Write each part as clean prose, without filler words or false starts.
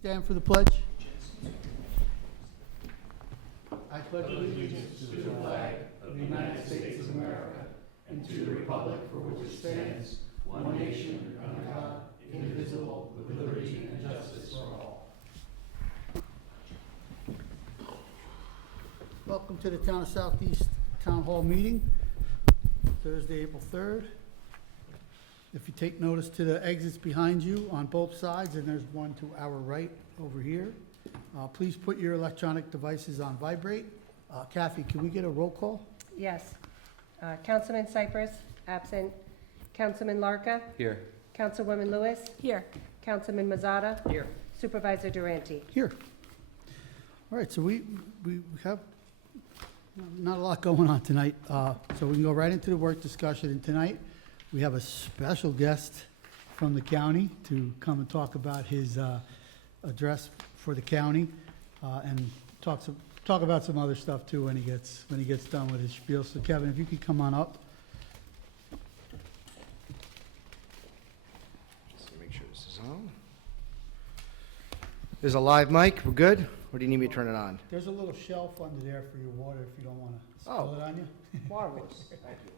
Stand for the pledge. I pledge allegiance to the flag of the United States of America and to the republic for which it stands, one nation under God, indivisible, with liberty and justice for all. Welcome to the Town of Southeast Town Hall meeting, Thursday, April 3rd. If you take notice to the exits behind you on both sides, and there's one to our right over here, please put your electronic devices on vibrate. Kathy, can we get a roll call? Yes. Councilman Cypress, absent. Councilman Larka? Here. Councilwoman Lewis? Here. Councilman Mazzata? Here. Supervisor Durante? Here. All right, so we have not a lot going on tonight, so we can go right into the work discussion. And tonight, we have a special guest from the county to come and talk about his address for the county, and talk about some other stuff too when he gets done with his spiel. So Kevin, if you could come on up. Let's make sure this is on. There's a live mic. We're good? Or do you need me to turn it on? There's a little shelf under there for your water if you don't want to spill it on you. Marvelous. Thank you.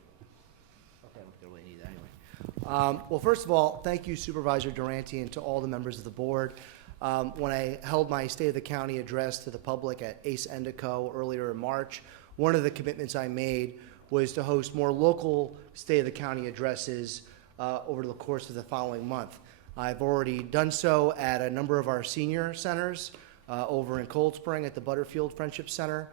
Okay, I don't really need that anyway. Well, first of all, thank you, Supervisor Durante, and to all the members of the board. When I held my State of the County address to the public at Ace Endico earlier in March, one of the commitments I made was to host more local State of the County addresses over the course of the following month. I've already done so at a number of our senior centers over in Cold Spring at the Butterfield Friendship Center.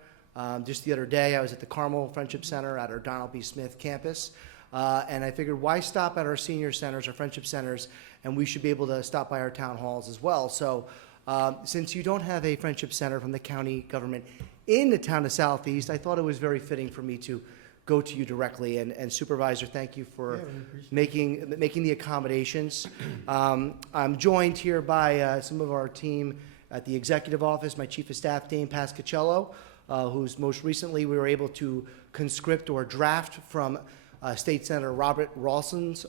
Just the other day, I was at the Carmel Friendship Center at our Donald B. Smith campus. And I figured, why stop at our senior centers, our friendship centers, and we should be able to stop by our town halls as well. So since you don't have a friendship center from the county government in the town of Southeast, I thought it was very fitting for me to go to you directly. And Supervisor, thank you for making the accommodations. I'm joined here by some of our team at the executive office, my chief of staff, Dane Pascacello, who's most recently we were able to conscript or draft from State Senator Robert Rollison's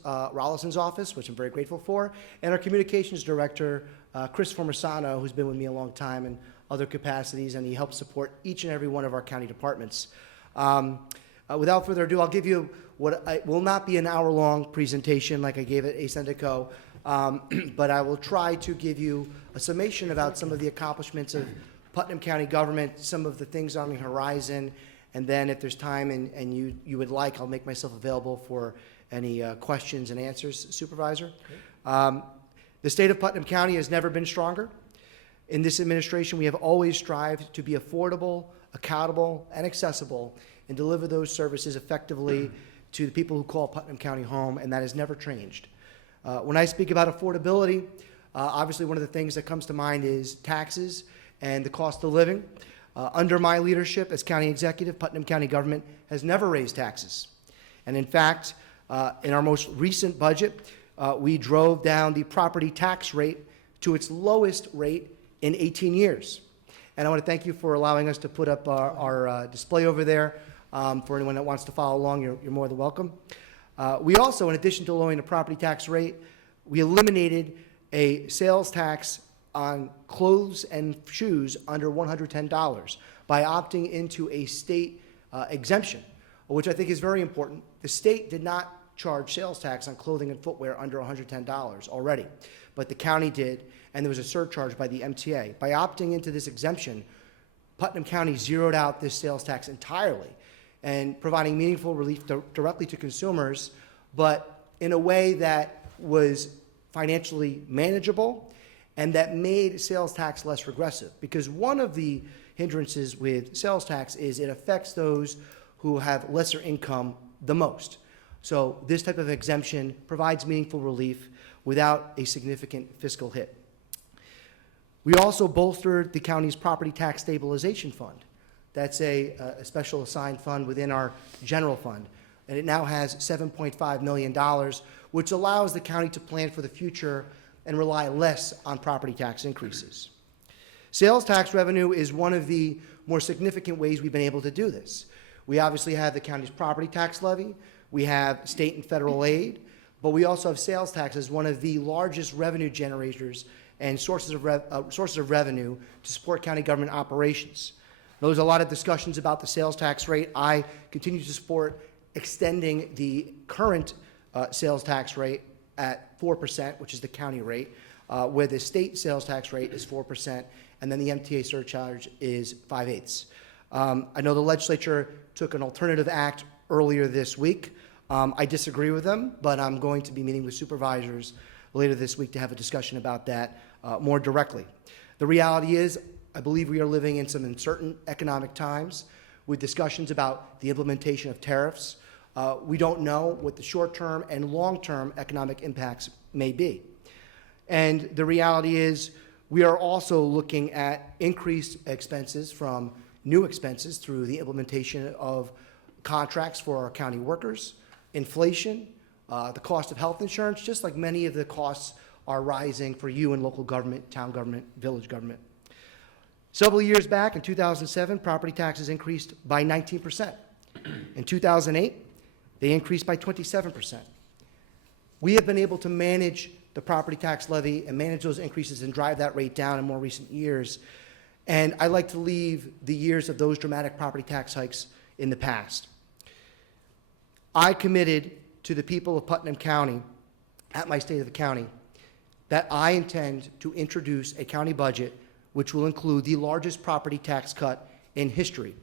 office, which I'm very grateful for, and our communications director, Chris Formasano, who's been with me a long time in other capacities, and he helps support each and every one of our county departments. Without further ado, I'll give you what will not be an hour-long presentation like I gave at Ace Endico, but I will try to give you a summation about some of the accomplishments of Putnam County government, some of the things on the horizon, and then if there's time and you would like, I'll make myself available for any questions and answers, Supervisor. The state of Putnam County has never been stronger. In this administration, we have always strived to be affordable, accountable, and accessible, and deliver those services effectively to the people who call Putnam County home, and that has never changed. When I speak about affordability, obviously one of the things that comes to mind is taxes and the cost of living. Under my leadership as county executive, Putnam County government has never raised taxes. And in fact, in our most recent budget, we drove down the property tax rate to its lowest rate in 18 years. And I want to thank you for allowing us to put up our display over there. For anyone that wants to follow along, you're more than welcome. We also, in addition to lowering the property tax rate, we eliminated a sales tax on clothes and shoes under $110 by opting into a state exemption, which I think is very important. The state did not charge sales tax on clothing and footwear under $110 already, but the county did, and there was a surcharge by the MTA. By opting into this exemption, Putnam County zeroed out this sales tax entirely and providing meaningful relief directly to consumers, but in a way that was financially manageable and that made sales tax less regressive. Because one of the hindrances with sales tax is it affects those who have lesser income the most. So this type of exemption provides meaningful relief without a significant fiscal hit. We also bolstered the county's property tax stabilization fund. That's a special assigned fund within our general fund. And it now has $7.5 million, which allows the county to plan for the future and rely less on property tax increases. Sales tax revenue is one of the more significant ways we've been able to do this. We obviously have the county's property tax levy, we have state and federal aid, but we also have sales tax as one of the largest revenue generators and sources of revenue to support county government operations. There was a lot of discussions about the sales tax rate. I continue to support extending the current sales tax rate at 4%, which is the county rate, where the state sales tax rate is 4%, and then the MTA surcharge is 5/8. I know the legislature took an alternative act earlier this week. I disagree with them, but I'm going to be meeting with supervisors later this week to have a discussion about that more directly. The reality is, I believe we are living in some uncertain economic times with discussions about the implementation of tariffs. We don't know what the short-term and long-term economic impacts may be. And the reality is, we are also looking at increased expenses from new expenses through the implementation of contracts for our county workers, inflation, the cost of health insurance, just like many of the costs are rising for you in local government, town government, village government. Several years back, in 2007, property taxes increased by 19%. In 2008, they increased by 27%. We have been able to manage the property tax levy and manage those increases and drive that rate down in more recent years. And I like to leave the years of those dramatic property tax hikes in the past. I committed to the people of Putnam County at my State of the County that I intend to introduce a county budget which will include the largest property tax cut in history.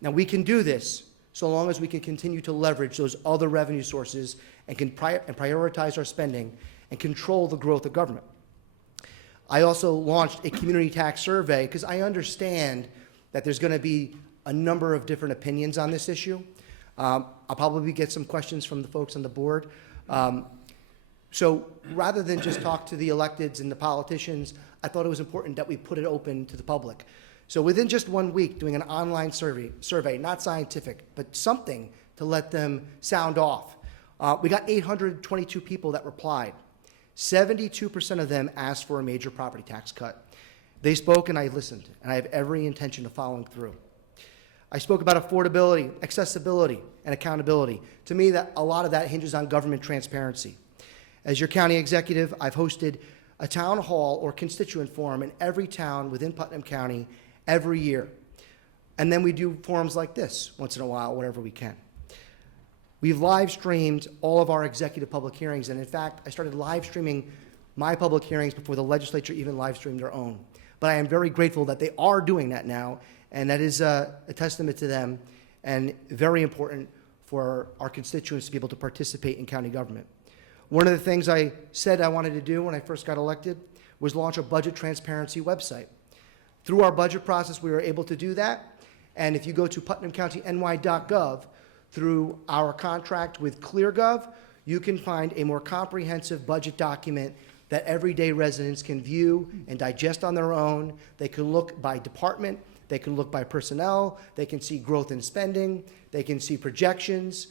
Now, we can do this so long as we can continue to leverage those other revenue sources and can prioritize our spending and control the growth of government. I also launched a community tax survey because I understand that there's going to be a number of different opinions on this issue. I'll probably get some questions from the folks on the board. So rather than just talk to the electeds and the politicians, I thought it was important that we put it open to the public. So within just 1 week, doing an online survey, not scientific, but something to let them sound off, we got 822 people that replied. 72% of them asked for a major property tax cut. They spoke and I listened, and I have every intention of following through. I spoke about affordability, accessibility, and accountability. To me, that a lot of that hinges on government transparency. As your county executive, I've hosted a town hall or constituent forum in every town within Putnam County every year. And then we do forums like this once in a while, whenever we can. We've live streamed all of our executive public hearings, and in fact, I started live streaming my public hearings before the legislature even live streamed their own. But I am very grateful that they are doing that now, and that is a testament to them and very important for our constituents to be able to participate in county government. One of the things I said I wanted to do when I first got elected was launch a budget transparency website. Through our budget process, we were able to do that, and if you go to putnamcountyny.gov, through our contract with ClearGov, you can find a more comprehensive budget document that everyday residents can view and digest on their own. They can look by department, they can look by personnel, they can see growth in spending, they can see projections.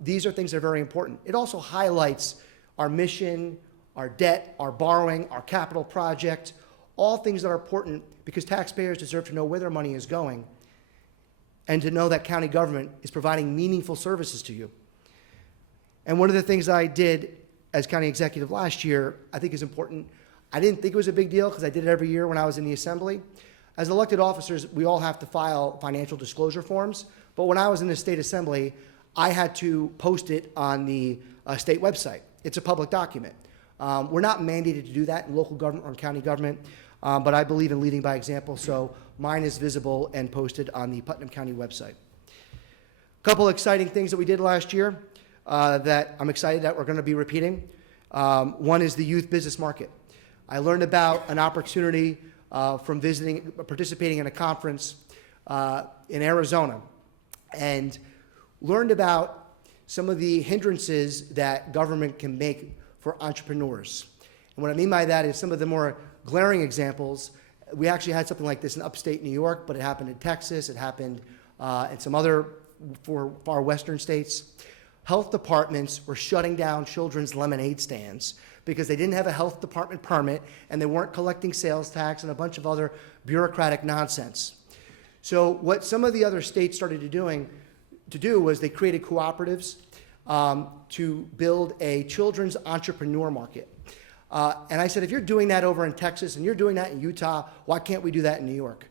These are things that are very important. It also highlights our mission, our debt, our borrowing, our capital project, all things that are important because taxpayers deserve to know where their money is going and to know that county government is providing meaningful services to you. And one of the things I did as county executive last year, I think is important. I didn't think it was a big deal because I did it every year when I was in the assembly. As elected officers, we all have to file financial disclosure forms, but when I was in the state assembly, I had to post it on the state website. It's a public document. We're not mandated to do that in local government or county government, but I believe in leading by example, so mine is visible and posted on the Putnam County website. A couple exciting things that we did last year that I'm excited that we're going to be repeating. One is the youth business market. I learned about an opportunity from participating in a conference in Arizona, and learned about some of the hindrances that government can make for entrepreneurs. And what I mean by that is some of the more glaring examples. We actually had something like this in upstate New York, but it happened in Texas, it happened in some other far western states. Health departments were shutting down children's lemonade stands because they didn't have a health department permit and they weren't collecting sales tax and a bunch of other bureaucratic nonsense. So what some of the other states started to do was they created cooperatives to build a children's entrepreneur market. And I said, if you're doing that over in Texas and you're doing that in Utah, why can't we do that in New York?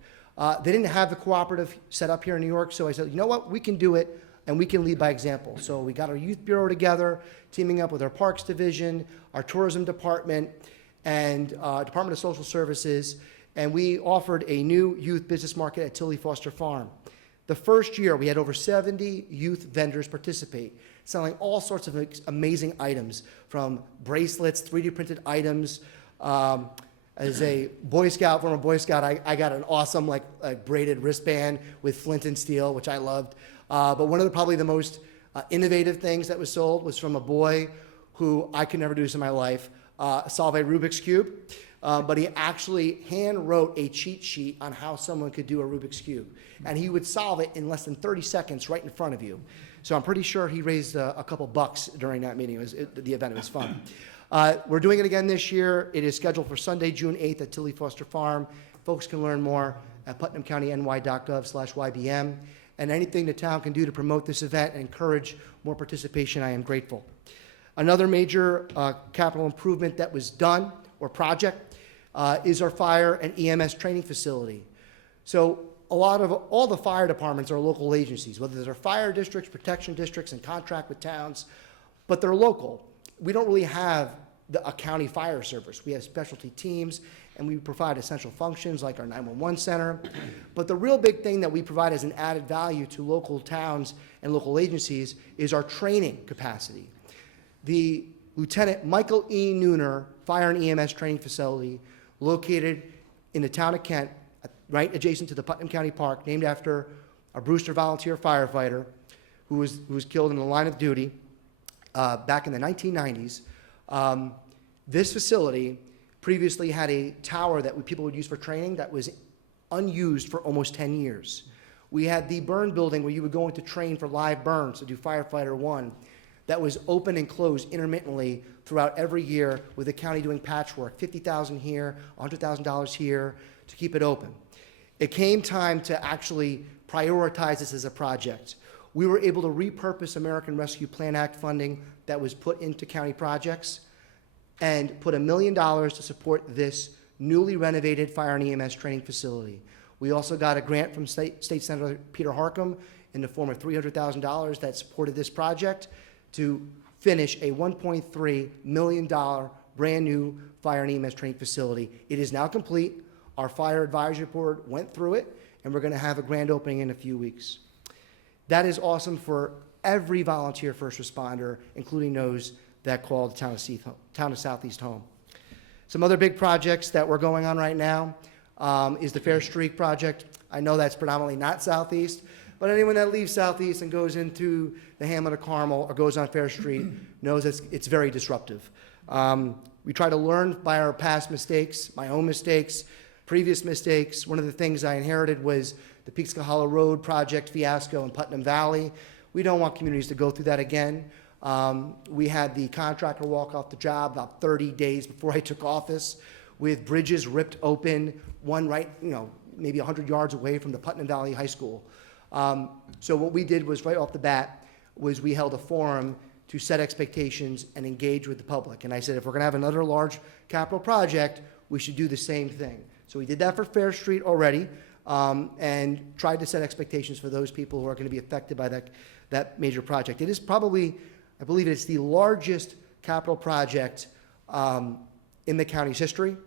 They didn't have the cooperative set up here in New York, so I said, you know what, we can do it, and we can lead by example. So we got our youth bureau together, teaming up with our Parks Division, our Tourism Department, and Department of Social Services, and we offered a new youth business market at Tilly Foster Farm. The first year, we had over 70 youth vendors participate, selling all sorts of amazing items, from bracelets, 3D printed items. As a Boy Scout, former Boy Scout, I got an awesome like braided wristband with flint and steel, which I loved. But one of probably the most innovative things that was sold was from a boy who I could never do this in my life, solve a Rubik's Cube. But he actually hand wrote a cheat sheet on how someone could do a Rubik's Cube. And he would solve it in less than 30 seconds right in front of you. So I'm pretty sure he raised a couple bucks during that meeting. The event. It was fun. We're doing it again this year. It is scheduled for Sunday, June 8th at Tilly Foster Farm. Folks can learn more at putnamcountyny.gov/YBM. And anything the town can do to promote this event and encourage more participation, I am grateful. Another major capital improvement that was done, or project, is our fire and EMS training facility. So all the fire departments are local agencies, whether they're fire districts, protection districts, and contract with towns, but they're local. We don't really have a county fire service. We have specialty teams, and we provide essential functions like our 911 center. But the real big thing that we provide as an added value to local towns and local agencies is our training capacity. The Lieutenant Michael E. Nooner Fire and EMS Training Facility, located in the town of Kent, right adjacent to the Putnam County Park, named after a Brewster volunteer firefighter who was killed in the line of duty back in the 1990s. This facility previously had a tower that people would use for training that was unused for almost 10 years. We had the burn building where you would go in to train for live burns to do firefighter one. That was open and closed intermittently throughout every year, with the county doing patchwork, $50,000 here, $100,000 here, to keep it open. It came time to actually prioritize this as a project. We were able to repurpose American Rescue Plan Act funding that was put into county projects and put $1 million to support this newly renovated fire and EMS training facility. We also got a grant from State Senator Peter Harcum in the form of $300,000 that supported this project to finish a $1.3 million brand new fire and EMS training facility. It is now complete. Our fire advisory board went through it, and we're going to have a grand opening in a few weeks. That is awesome for every volunteer first responder, including those that call the town of Southeast home. Some other big projects that we're going on right now is the Fair Streak project. I know that's predominantly not Southeast, but anyone that leaves Southeast and goes into the hamlet of Carmel or goes on Fair Street knows it's very disruptive. We try to learn by our past mistakes, my own mistakes, previous mistakes. One of the things I inherited was the Peekskill Hollow Road project fiasco in Putnam Valley. We don't want communities to go through that again. We had the contractor walk off the job about 30 days before I took office, with bridges ripped open, one right, maybe 100 yards away from the Putnam Valley High School. So what we did was, right off the bat, was we held a forum to set expectations and engage with the public. And I said, if we're going to have another large capital project, we should do the same thing. So we did that for Fair Street already, and tried to set expectations for those people who are going to be affected by that major project. It is probably, I believe it's the largest capital project in the county's history.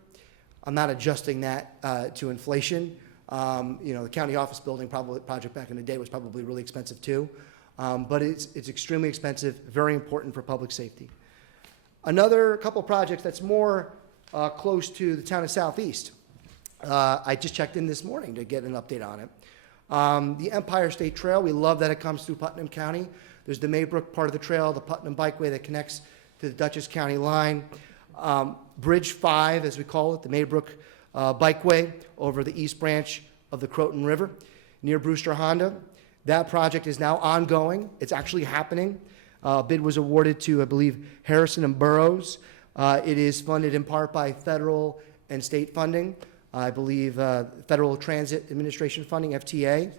I'm not adjusting that to inflation. The county office building project back in the day was probably really expensive too. But it's extremely expensive, very important for public safety. Another couple projects that's more close to the town of Southeast. I just checked in this morning to get an update on it. The Empire State Trail, we love that it comes through Putnam County. There's the Maybrook part of the trail, the Putnam Bikeway that connects to the Dutchess County line. Bridge 5, as we call it, the Maybrook Bikeway over the East Branch of the Croton River near Brewster Honda. That project is now ongoing. It's actually happening. Bid was awarded to, I believe, Harrison and Burroughs. It is funded in part by federal and state funding. I believe Federal Transit Administration funding, FTA.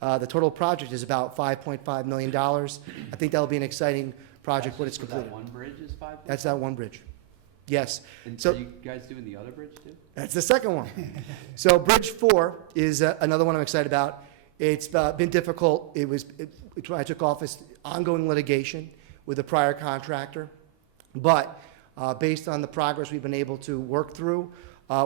The total project is about $5.5 million. I think that'll be an exciting project when it's completed. That one bridge is 5? That's that one bridge. Yes. And So- are you guys doing the other bridge too? That's the second one. So Bridge 4 is another one I'm excited about. It's been difficult. When I took office, ongoing litigation with the prior contractor. But based on the progress we've been able to work through,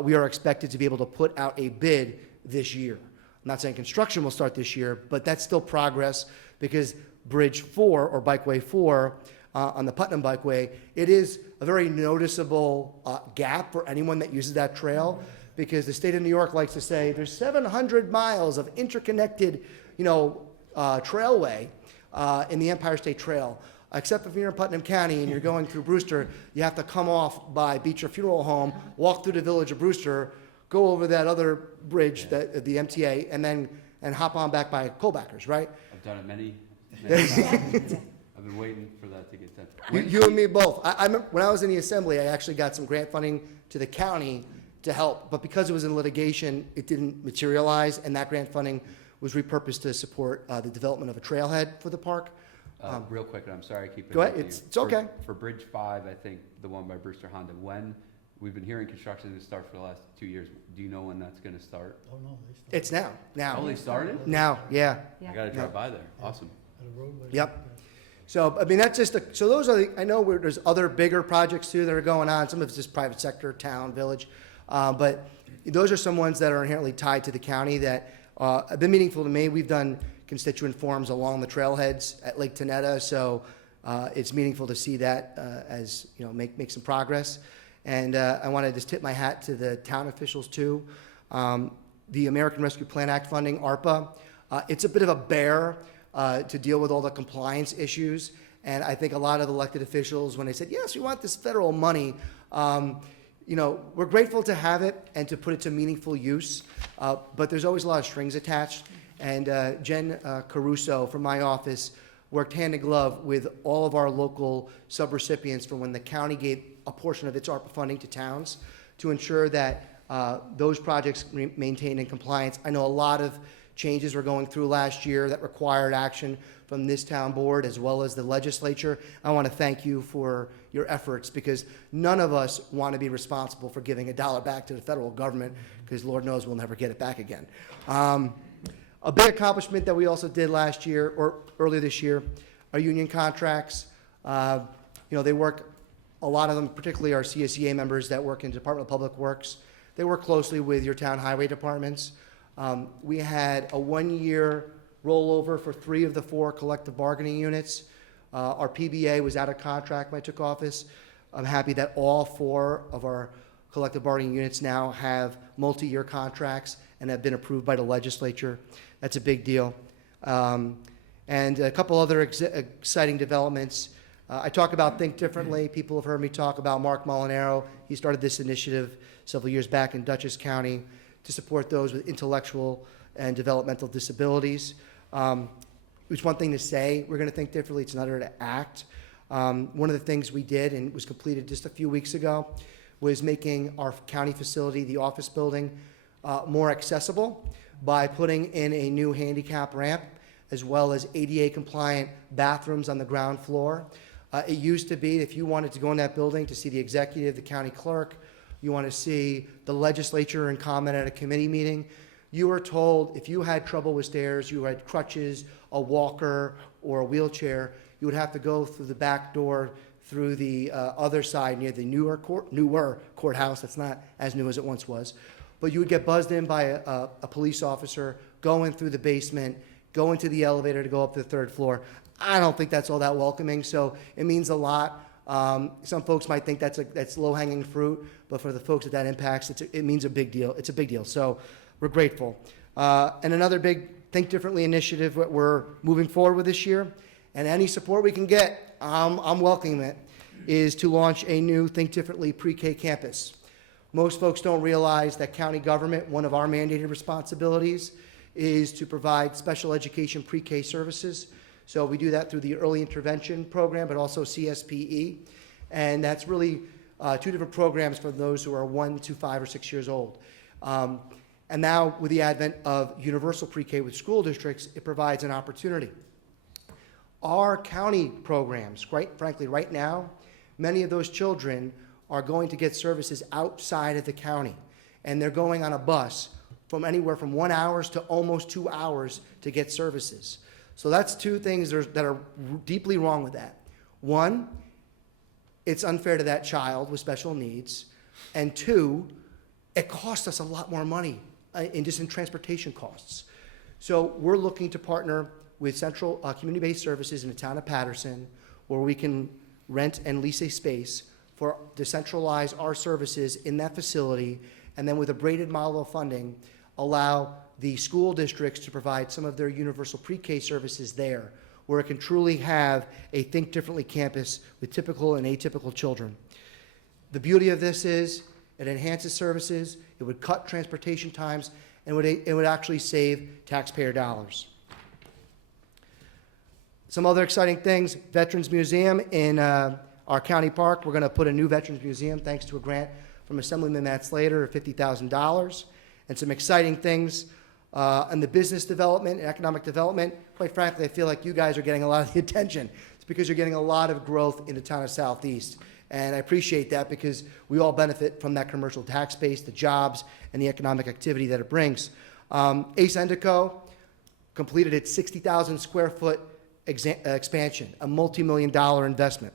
we are expected to be able to put out a bid this year. I'm not saying construction will start this year, but that's still progress because Bridge 4 or Bikeway 4 on the Putnam Bikeway, it is a very noticeable gap for anyone that uses that trail because the state of New York likes to say there's 700 miles of interconnected, trailway in the Empire State Trail. Except if you're in Putnam County and you're going through Brewster, you have to come off by Beecher Funeral Home, walk through the village of Brewster, go over that other bridge, the MTA, and hop on back by Colbackers, right? I've done it many times. I've been waiting for that to get done. You and me both. I remember when I was in the assembly, I actually got some grant funding to the county to help, but because it was in litigation, it didn't materialize, and that grant funding was repurposed to support the development of a trailhead for the park. Real quick, and I'm sorry I keep Go ahead. interrupting you. It's okay. For Bridge 5, I think the one by Brewster Honda, we've been hearing construction is start for the last 2 years. Do you know when that's gonna start? Oh, no, they started It's now. Oh, they started? Now, yeah. I gotta Yeah. drive by there. Awesome. at a roadway. Yep. So, I mean, that's just, so those are I know there's other bigger projects too that are going on. Some of it's just private sector, town, village. But those are some ones that are inherently tied to the county that have been meaningful to me. We've done constituent forums along the trailheads at Lake Tenetta, so it's meaningful to see that as, make some progress. And I want to just tip my hat to the town officials too. The American Rescue Plan Act funding, ARPA, it's a bit of a bear to deal with all the compliance issues. And I think a lot of elected officials, when they said, yes, we want this federal money, we're grateful to have it and to put it to meaningful use, but there's always a lot of strings attached. And Jen Caruso from my office worked hand in glove with all of our local subrecipients for when the county gave a portion of its ARPA funding to towns to ensure that those projects maintained in compliance. I know a lot of changes were going through last year that required action from this town board as well as the legislature. I want to thank you for your efforts because none of us want to be responsible for giving $1 back to the federal government because Lord knows we'll never get it back again. A big accomplishment that we also did last year or earlier this year are union contracts. They work, a lot of them, particularly our CSEA members that work in Department of Public Works, they work closely with your town highway departments. We had a 1-year rollover for 3 of the 4 collective bargaining units. Our PBA was out of contract when I took office. I'm happy that all 4 of our collective bargaining units now have multi-year contracts and have been approved by the legislature. That's a big deal. And a couple other exciting developments. I talk about Think Differently. People have heard me talk about Mark Molinaro. He started this initiative several years back in Dutchess County to support those with intellectual and developmental disabilities. It's one thing to say we're going to think differently. It's another to act. One of the things we did, and it was completed just a few weeks ago, was making our county facility, the office building, more accessible by putting in a new handicap ramp as well as ADA-compliant bathrooms on the ground floor. It used to be, if you wanted to go in that building to see the executive, the county clerk, you want to see the legislature and comment at a committee meeting, you were told if you had trouble with stairs, you had crutches, a walker, or a wheelchair, you would have to go through the back door through the other side near the newer courthouse. That's not as new as it once was. But you would get buzzed in by a police officer, going through the basement, go into the elevator to go up to the 3rd floor. I don't think that's all that welcoming, so it means a lot. Some folks might think that's low-hanging fruit, but for the folks that impacts, it means a big deal. It's a big deal, so we're grateful. And another big Think Differently initiative that we're moving forward with this year, and any support we can get, I'm welcoming it, is to launch a new Think Differently pre-K campus. Most folks don't realize that county government, one of our mandated responsibilities is to provide special education pre-K services. So we do that through the early intervention program, but also CSPE. And that's really 2 different programs for those who are 1 to 5 or 6 years old. And now with the advent of universal pre-K with school districts, it provides an opportunity. Our county programs, quite frankly, right now, many of those children are going to get services outside of the county, and they're going on a bus from anywhere from 1 hour to almost 2 hours to get services. So that's two things that are deeply wrong with that. One, it's unfair to that child with special needs. And two, it costs us a lot more money in transportation costs. So we're looking to partner with Central Community-Based Services in the town of Patterson, where we can rent and lease a space to centralize our services in that facility, and then with a braided model of funding, allow the school districts to provide some of their universal pre-K services there, where it can truly have a Think Differently campus with typical and atypical children. The beauty of this is it enhances services, it would cut transportation times, and it would actually save taxpayer dollars. Some other exciting things, Veterans Museum in our county park. We're going to put a new Veterans Museum thanks to a grant from Assemblyman Matt Slater of $50,000. And some exciting things in the business development and economic development. Quite frankly, I feel like you guys are getting a lot of the attention. It's because you're getting a lot of growth in the town of Southeast. And I appreciate that because we all benefit from that commercial tax base, the jobs, and the economic activity that it brings. Ace Endico completed its 60,000 square foot expansion, a multi-million-dollar investment.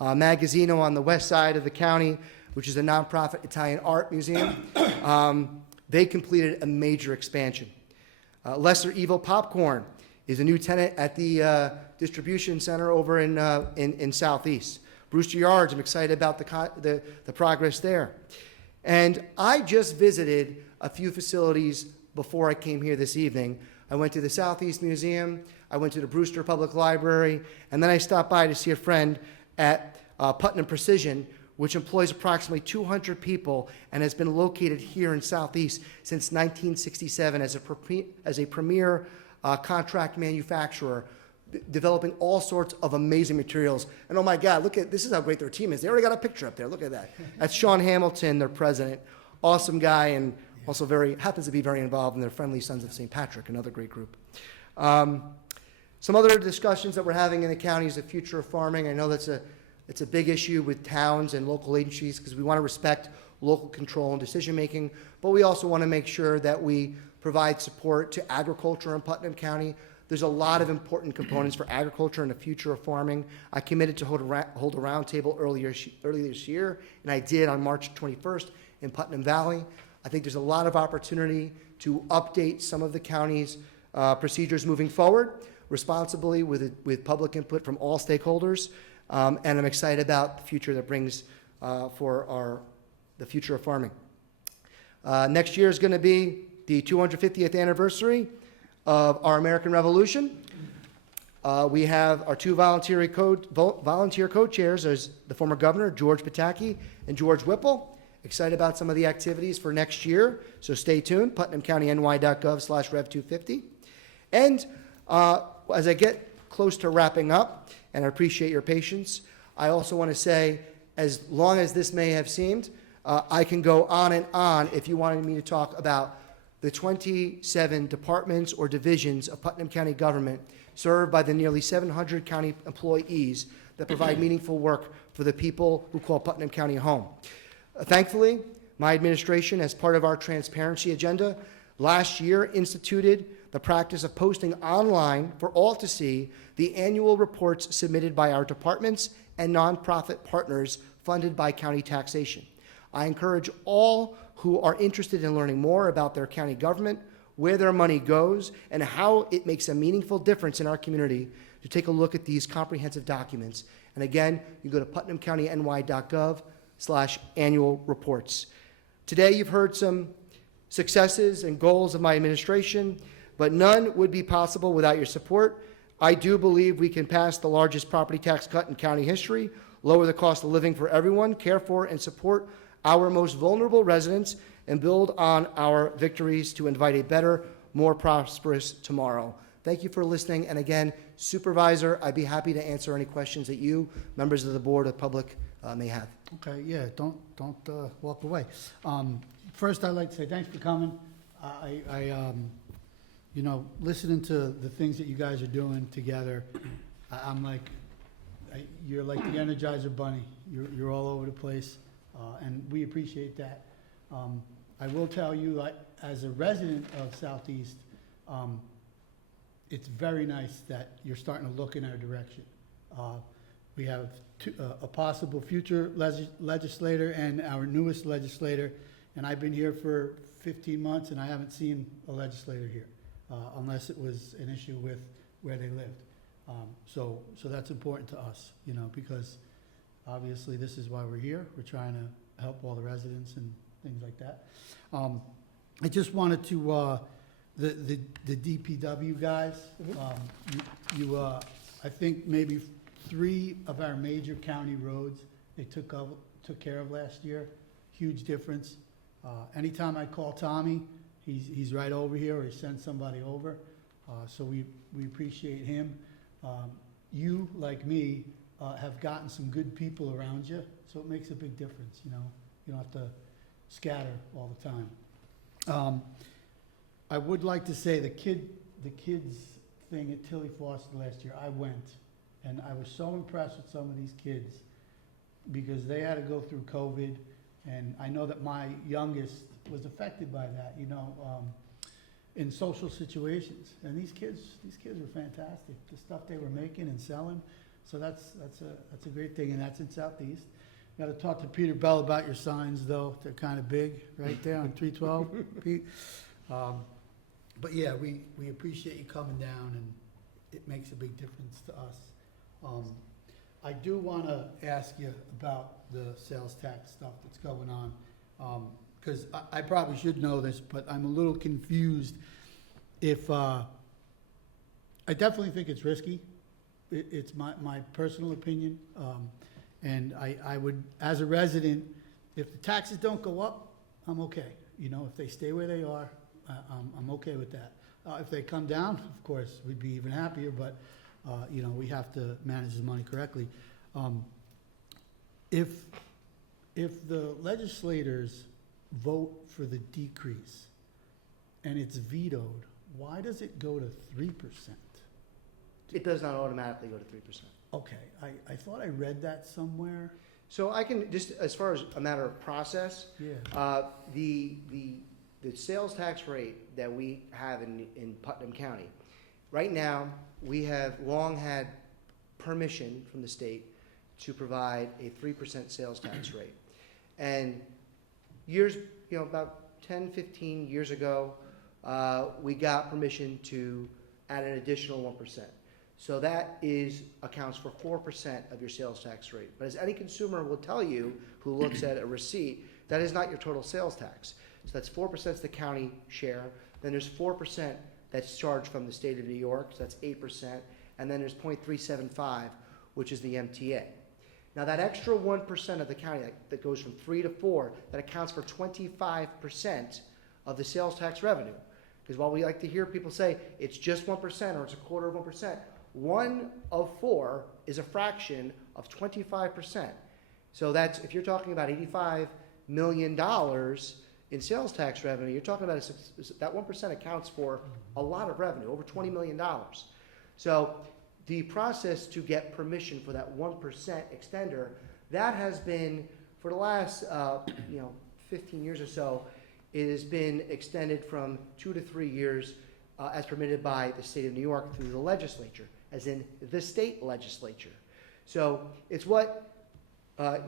Magazzino on the west side of the county, which is a nonprofit Italian art museum, they completed a major expansion. Lesser Evil Popcorn is a new tenant at the distribution center over in Southeast. Brewster Yards, I'm excited about the progress there. And I just visited a few facilities before I came here this evening. I went to the Southeast Museum, I went to the Brewster Public Library, and then I stopped by to see a friend at Putnam Precision, which employs approximately 200 people and has been located here in Southeast since 1967 as a premier contract manufacturer, developing all sorts of amazing materials. And oh my God, this is how great their team is. They already got a picture up there, look at that. That's Sean Hamilton, their president, awesome guy, and also happens to be very involved in their Friendly Sons of St. Patrick, another great group. Some other discussions that we're having in the county is the future of farming. I know it's a big issue with towns and local agencies because we want to respect local control and decision-making, but we also want to make sure that we provide support to agriculture in Putnam County. There's a lot of important components for agriculture and the future of farming. I committed to hold a roundtable earlier this year, and I did on March 21st in Putnam Valley. I think there's a lot of opportunity to update some of the county's procedures moving forward responsibly with public input from all stakeholders. And I'm excited about the future that brings for the future of farming. Next year is going to be the 250th anniversary of our American Revolution. We have our two volunteer co-chairs as the former governor, George Pataki and George Whipple. Excited about some of the activities for next year, so stay tuned, putnamcountyny.gov/rev250. And as I get close to wrapping up, and I appreciate your patience, I also want to say, as long as this may have seemed, I can go on and on if you wanted me to talk about the 27 departments or divisions of Putnam County government served by the nearly 700 county employees that provide meaningful work for the people who call Putnam County home. Thankfully, my administration, as part of our transparency agenda, last year instituted the practice of posting online for all to see the annual reports submitted by our departments and nonprofit partners funded by county taxation. I encourage all who are interested in learning more about their county government, where their money goes, and how it makes a meaningful difference in our community to take a look at these comprehensive documents. And again, you go to putnamcountyny.gov/annual reports. Today, you've heard some successes and goals of my administration, but none would be possible without your support. I do believe we can pass the largest property tax cut in county history, lower the cost of living for everyone, care for and support our most vulnerable residents, and build on our victories to invite a better, more prosperous tomorrow. Thank you for listening. And again, Supervisor, I'd be happy to answer any questions that you, members of the board, or public may have. Okay, yeah, don't walk away. First, I'd like to say thanks for coming. Listening to the things that you guys are doing together, I'm like, you're like the Energizer Bunny. You're all over the place. and we appreciate that. I will tell you, like, as a resident of Southeast, it's very nice that you're starting to look in our direction. We have a possible future legislator and our newest legislator, and I've been here for 15 months and I haven't seen a legislator here, unless it was an issue with where they lived. So that's important to us, you know, because obviously this is why we're here. We're trying to help all the residents and things like that. I just wanted to, the DPW guys, I think maybe 3 of our major county roads they took care of last year. Huge difference. Anytime I call Tommy, he's right over here, or he sends somebody over. So we appreciate him. You, like me, have gotten some good people around you, so it makes a big difference, you know. You don't have to scatter all the time. I would like to say the kids thing at Tilly Foster last year, I went, and I was so impressed with some of these kids because they had to go through COVID, and I know that my youngest was affected by that, you know, in social situations. And these kids were fantastic. The stuff they were making and selling. So that's a great thing, and that's in Southeast. Got to talk to Peter Bell about your signs, though. They're kind of big right there on 312, Pete. But yeah, we appreciate you coming down, and it makes a big difference to us. I do want to ask you about the sales tax stuff that's going on, because I probably should know this, but I'm a little confused. I definitely think it's risky. It's my personal opinion. And I would, as a resident, if the taxes don't go up, I'm okay. You know, if they stay where they are, I'm okay with that. If they come down, of course, we'd be even happier, but, you know, we have to manage the money correctly. If the legislators vote for the decrease and it's vetoed, why does it go to 3%? It does not automatically go to 3%. Okay, I thought I read that somewhere. So I can, just as far as a matter of process, Yeah. the sales tax rate that we have in Putnam County, right now, we have long had permission from the state to provide a 3% sales tax rate. And years, you know, about 10, 15 years ago, we got permission to add an additional 1%. So that accounts for 4% of your sales tax rate. But as any consumer will tell you who looks at a receipt, that is not your total sales tax. So that's 4% is the county share. Then there's 4% that's charged from the state of New York, so that's 8%. And then there's 0.375, which is the MTA. Now that extra 1% of the county that goes from 3 to 4, that accounts for 25% of the sales tax revenue. Because while we like to hear people say it's just 1% or it's a quarter of 1%, 1 of 4 is a fraction of 25%. So that's, if you're talking about $85 million in sales tax revenue, you're talking about that 1% accounts for a lot of revenue, over $20 million. So the process to get permission for that 1% extender, that has been, for the last 15 years or so, it has been extended from 2 to 3 years as permitted by the state of New York through the legislature, as in the state legislature. So it's what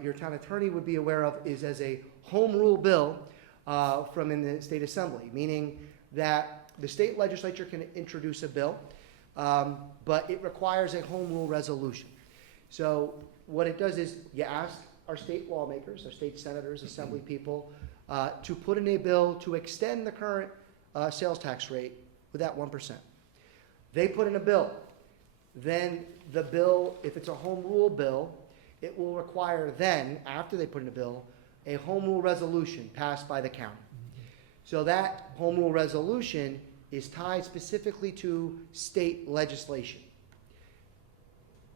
your town attorney would be aware of is as a home rule bill from in the state assembly, meaning that the state legislature can introduce a bill, but it requires a home rule resolution. So what it does is you ask our state lawmakers, our state senators, assembly people, to put in a bill to extend the current sales tax rate with that 1%. They put in a bill. Then the bill, if it's a home rule bill, it will require then, after they put in a bill, a home rule resolution passed by the county. So that home rule resolution is tied specifically to state legislation.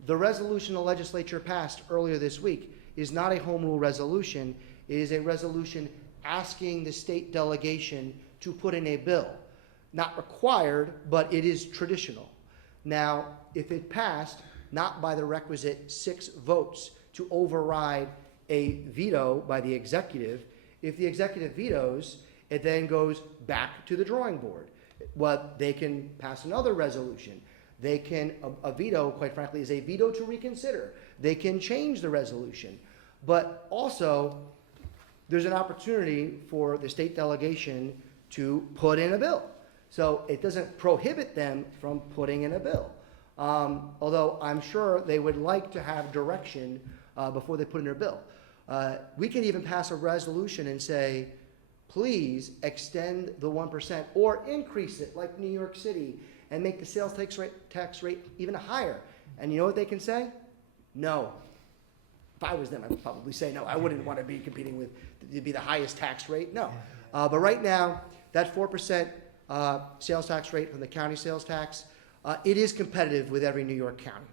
The resolution the legislature passed earlier this week is not a home rule resolution. It is a resolution asking the state delegation to put in a bill. Not required, but it is traditional. Now, if it passed, not by the requisite 6 votes to override a veto by the executive. If the executive vetoes, it then goes back to the drawing board. Well, they can pass another resolution. They can, a veto, quite frankly, is a veto to reconsider. They can change the resolution. But also, there's an opportunity for the state delegation to put in a bill. So it doesn't prohibit them from putting in a bill. Although I'm sure they would like to have direction before they put in their bill. We can even pass a resolution and say, please extend the 1% or increase it like New York City and make the sales tax rate even higher. And you know what they can say? No. If I was them, I would probably say no. I wouldn't want to be competing with, to be the highest tax rate, no. But right now, that 4% sales tax rate from the county sales tax, it is competitive with every New York county.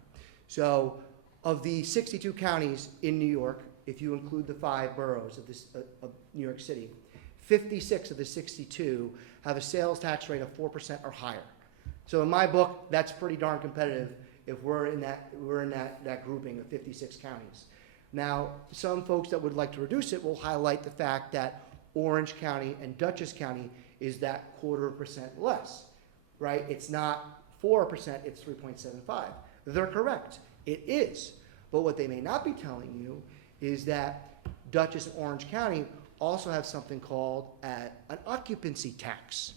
So of the 62 counties in New York, if you include the 5 boroughs of New York City, 56 of the 62 have a sales tax rate of 4% or higher. So in my book, that's pretty darn competitive if we're in that grouping of 56 counties. Now, some folks that would like to reduce it will highlight the fact that Orange County and Dutchess County is that 0.25% less, right? It's not 4%, it's 3.75. They're correct, it is. But what they may not be telling you is that Dutchess and Orange County also have something called an occupancy tax.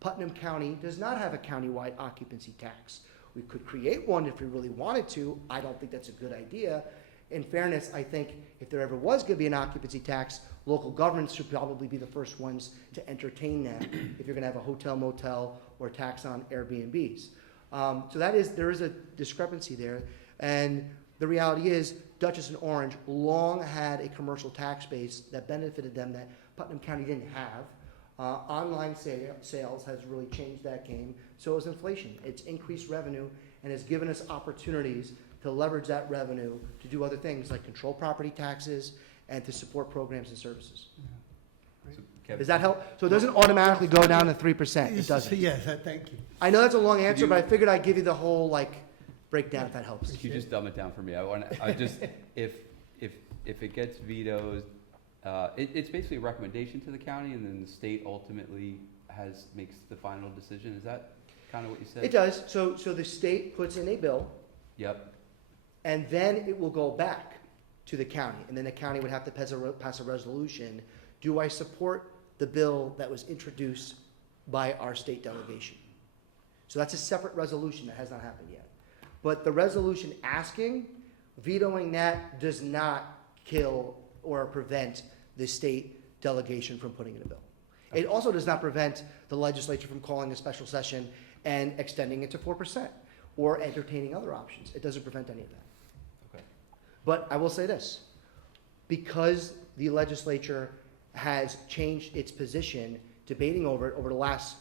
Putnam County does not have a countywide occupancy tax. We could create one if we really wanted to. I don't think that's a good idea. In fairness, I think if there ever was going to be an occupancy tax, local governments should probably be the first ones to entertain that if you're going to have a hotel, motel, or tax on Airbnbs. So there is a discrepancy there. And the reality is, Dutchess and Orange long had a commercial tax base that benefited them that Putnam County didn't have. Online sales has really changed that game. So has inflation. It's increased revenue and has given us opportunities to leverage that revenue to do other things like control property taxes and to support programs and services. So, Kevin, Does that help? So it doesn't automatically go down to 3%. It doesn't. Yes, thank you. I know that's a long answer, you- but I figured I'd give you the whole breakdown if that helps. Can you just dumb it down for me? If it gets vetoed, it's basically a recommendation to the county, and then the state ultimately makes the final decision. Is that kind of what you said? It does. So the state puts in a bill, Yep. and then it will go back to the county, and then the county would have to pass a resolution. Do I support the bill that was introduced by our state delegation? So that's a separate resolution that has not happened yet. But the resolution vetoing that does not kill or prevent the state delegation from putting in a bill. It also does not prevent the legislature from calling a special session and extending it to 4% or entertaining other options. It doesn't prevent any of that. Okay. But I will say this, because the legislature has changed its position, debating over it over the last,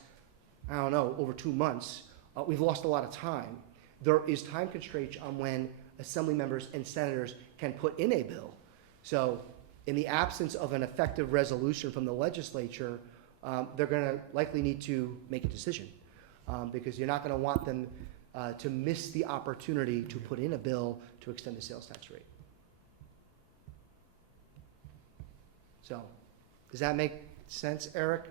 over 2 months, we've lost a lot of time. There is time constraints on when assembly members and senators can put in a bill. So in the absence of an effective resolution from the legislature, they're going to likely need to make a decision because you're not going to want them to miss the opportunity to put in a bill to extend the sales tax rate. So does that make sense, Eric?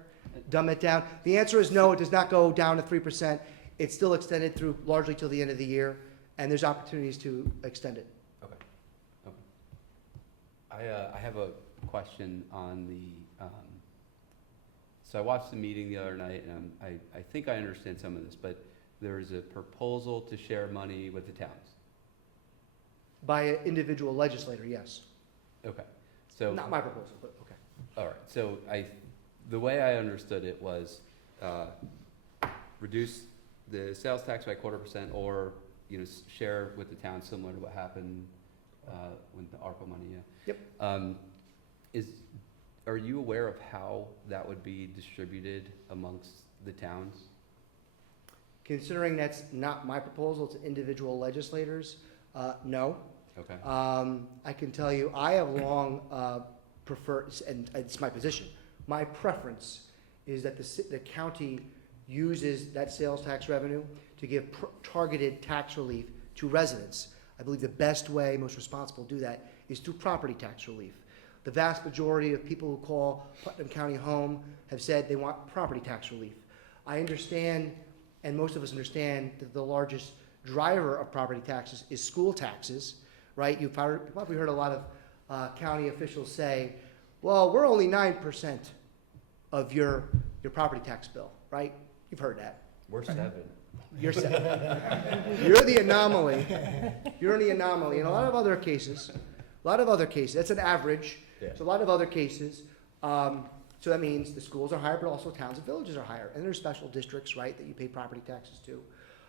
Dumb it down. The answer is no, it does not go down to 3%. It's still extended through largely till the end of the year, and there's opportunities to extend it. Okay. I have a question on so I watched the meeting the other night, and I think I understand some of this, but there's a proposal to share money with the towns. By an individual legislator, yes. Okay. So Not my proposal, but okay. all right. So the way I understood it was reduce the sales tax by 0.25%, or share with the town, similar to what happened with the ARPA money. Yeah. Yep. Are you aware of how that would be distributed amongst the towns? Considering that's not my proposal to individual legislators, no. Okay. I can tell you, I have long preferred, and it's my position, my preference is that the county uses that sales tax revenue to give targeted tax relief to residents. I believe the best way, most responsible to do that is through property tax relief. The vast majority of people who call Putnam County home have said they want property tax relief. I understand, and most of us understand, that the largest driver of property taxes is school taxes, right? You've probably heard a lot of county officials say, well, we're only 9% of your property tax bill, right? You've heard that. We're 7. You're You're the anomaly. You're the anomaly. In a lot of other cases, that's an average. Yeah. So a lot of other cases, so that means the schools are higher, but also towns and villages are higher. And there's special districts, right, that you pay property taxes to.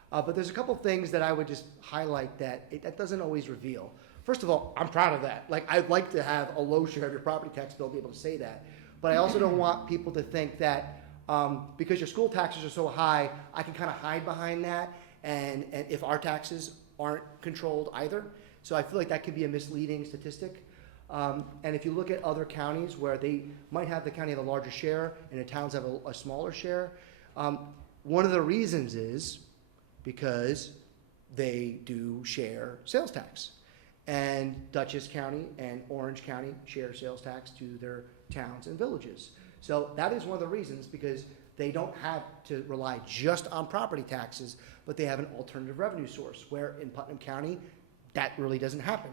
But there's a couple things that I would just highlight that doesn't always reveal. First of all, I'm proud of that. Like, I'd like to have a low share of your property tax bill, be able to say that. But I also don't want people to think that because your school taxes are so high, I can kind of hide behind that, and if our taxes aren't controlled either. So I feel like that could be a misleading statistic. And if you look at other counties where they might have the county have a larger share and the towns have a smaller share, one of the reasons is because they do share sales tax. And Dutchess County and Orange County share sales tax to their towns and villages. So that is one of the reasons, because they don't have to rely just on property taxes, but they have an alternative revenue source, where in Putnam County, that really doesn't happen.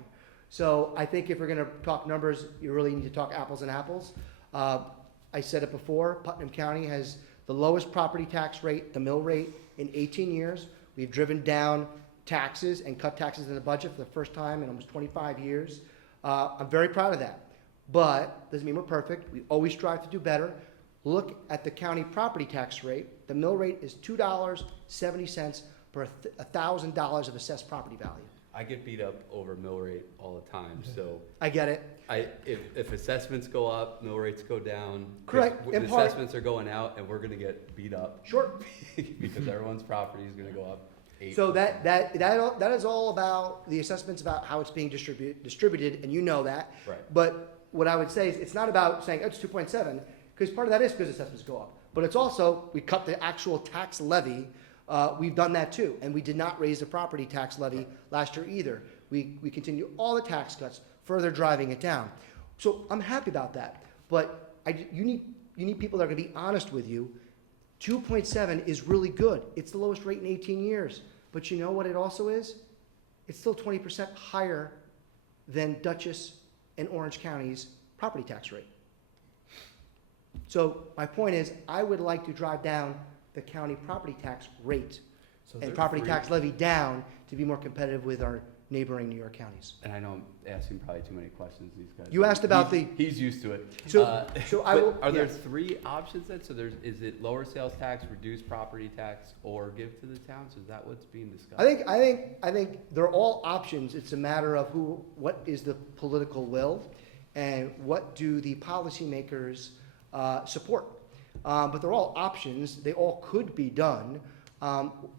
So I think if we're gonna talk numbers, you really need to talk apples and apples. I said it before, Putnam County has the lowest property tax rate, the mill rate, in 18 years. We've driven down taxes and cut taxes in the budget for the first time in almost 25 years. I'm very proud of that. But doesn't mean we're perfect. We always strive to do better. Look at the county property tax rate. The mill rate is $2.70 per $1,000 of assessed property value. I get beat up over mill rate all the time, so I get it. if assessments go up, mill rates go down. Correct. The In part- assessments are going out, and we're gonna get beat up Sure. because everyone's property is gonna go up 8%. So that is all about the assessments, about how it's being distributed, and you know that. Right. But what I would say is, it's not about saying, oh, it's 2.7, because part of that is because assessments go up. But it's also, we cut the actual tax levy. We've done that too, and we did not raise the property tax levy last year either. We continue all the tax cuts, further driving it down. So I'm happy about that. But you need people that are gonna be honest with you. 2.7 is really good. It's the lowest rate in 18 years. But you know what it also is? It's still 20% higher than Dutchess and Orange County's property tax rate. So my point is, I would like to drive down the county property tax rate and property tax levy down to be more competitive with our neighboring New York counties. And I know I'm asking probably too many questions, these guys. You asked about He's used to it. So I But will. Are there yeah. 3 options then? So is it lower sales tax, reduce property tax, or give to the towns? Is that what's being discussed? I think they're all options. It's a matter of what is the political will, and what do the policymakers support. But they're all options. They all could be done.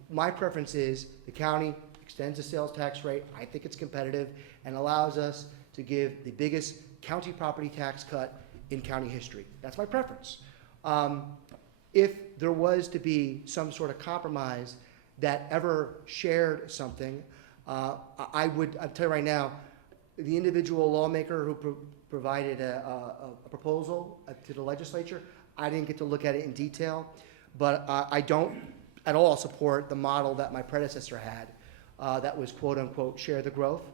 My preference is the county extends the sales tax rate. I think it's competitive and allows us to give the biggest county property tax cut in county history. That's my preference. If there was to be some sort of compromise that ever shared something, I'll tell you right now, the individual lawmaker who provided a proposal to the legislature, I didn't get to look at it in detail, but I don't at all support the model that my predecessor had, that was quote unquote share the growth.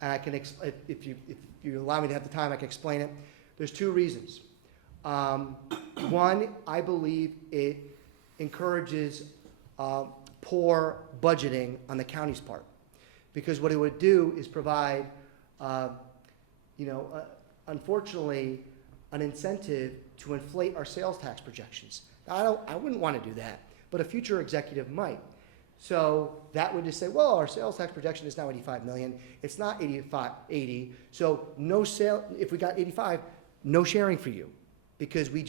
And I can, if you allow me to have the time, I can explain it. There's 2 reasons. One, I believe it encourages poor budgeting on the county's part, because what it would do is provide, unfortunately, an incentive to inflate our sales tax projections. Now, I wouldn't want to do that, but a future executive might. So that would just say, well, our sales tax projection is now 85 million. It's not 80. So no sale. If we got 85, no sharing for you, because we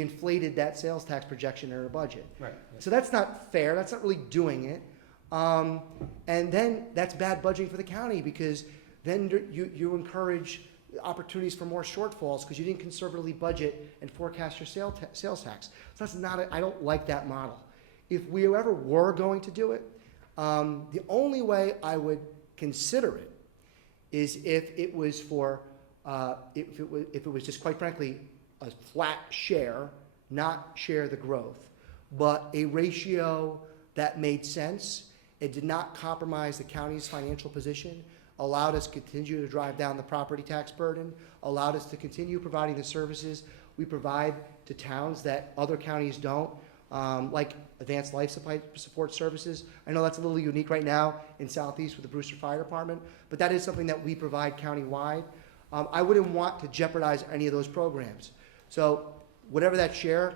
inflated that sales tax projection in our budget. Right. So that's not fair. That's not really doing it. And then that's bad budgeting for the county, because then you encourage opportunities for more shortfalls because you didn't conservatively budget and forecast your sales tax. So that's not I don't like that model. If we ever were going to do it, the only way I would consider it is if it was for if it was just quite frankly a flat share, not share the growth, but a ratio that made sense. It did not compromise the county's financial position, allowed us to continue to drive down the property tax burden, allowed us to continue providing the services we provide to towns that other counties don't, like advanced life support services. I know that's a little unique right now in Southeast with the Brewster Fire Department, but that is something that we provide countywide. I wouldn't want to jeopardize any of those programs. So whatever that share,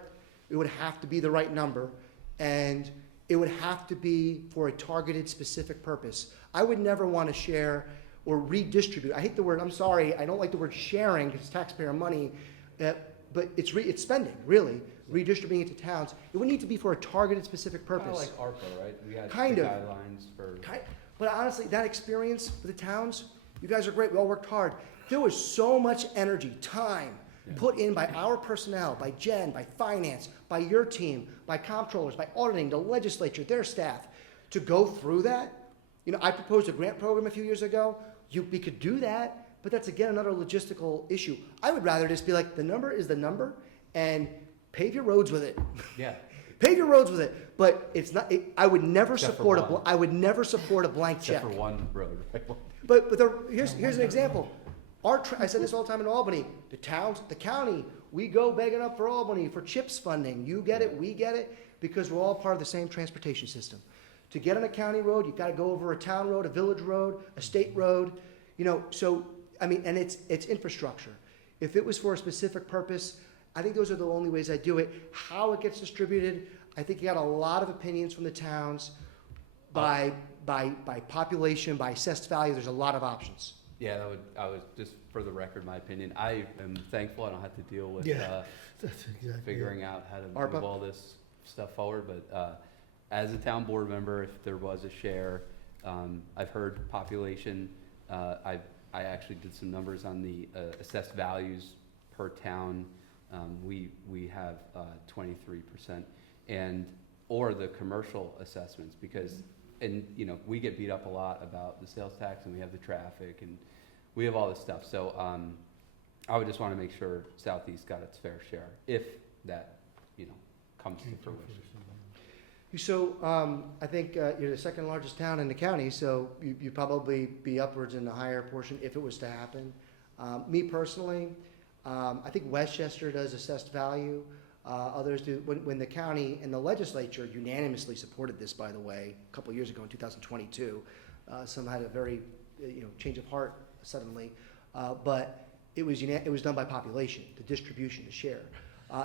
it would have to be the right number, and it would have to be for a targeted specific purpose. I would never want to share or redistribute. I hate the word, I'm sorry, I don't like the word sharing because it's taxpayer money, but it's spending, really, redistributing it to towns. It would need to be for a targeted specific Kind of purpose. like ARPA, right? We had the Kind of. guidelines for. But honestly, that experience with the towns, you guys are great, we all worked hard. There was so much energy, time, put in by our personnel, by Jen, by finance, by your team, by comptrollers, by auditing, the legislature, their staff, to go through that. You know, I proposed a grant program a few years ago. We could do that, but that's again another logistical issue. I would rather just be like, the number is the number, and pave your roads with it. Yeah. Pave your roads with it, but it's not. I would never Except for support a. one. I would never support a blank check. Except for one road, right? But here's an example. I said this all the time in Albany. The towns, the county, we go begging up for Albany for CHIPS funding. You get it, we get it, because we're all part of the same transportation system. To get on a county road, you've got to go over a town road, a village road, a state road. You know, so I mean, and it's infrastructure. If it was for a specific purpose, I think those are the only ways I do it. How it gets distributed, I think you got a lot of opinions from the towns by population, by assessed value. There's a lot of options. Yeah, I was, just for the record, my opinion, I am thankful I don't have to deal with, Yeah. That's exactly figuring out how to ARPA. move all this stuff forward, but, as a town board member, if there was a share, I've heard population, I actually did some numbers on the, assessed values per town. We have, 23%, or the commercial assessments, because, and, you know, we get beat up a lot about the sales tax, and we have the traffic, and we have all this stuff, so, I would just wanna make sure Southeast got its fair share, if that, you know, comes to fruition. So I think you're the second largest town in the county, so you'd probably be upwards in the higher portion if it was to happen. Me personally, I think Westchester does assessed value. Others do. When the county and the legislature unanimously supported this, by the way, a couple of years ago in 2022, some had a very change of heart suddenly, but it was done by population, the distribution, the share.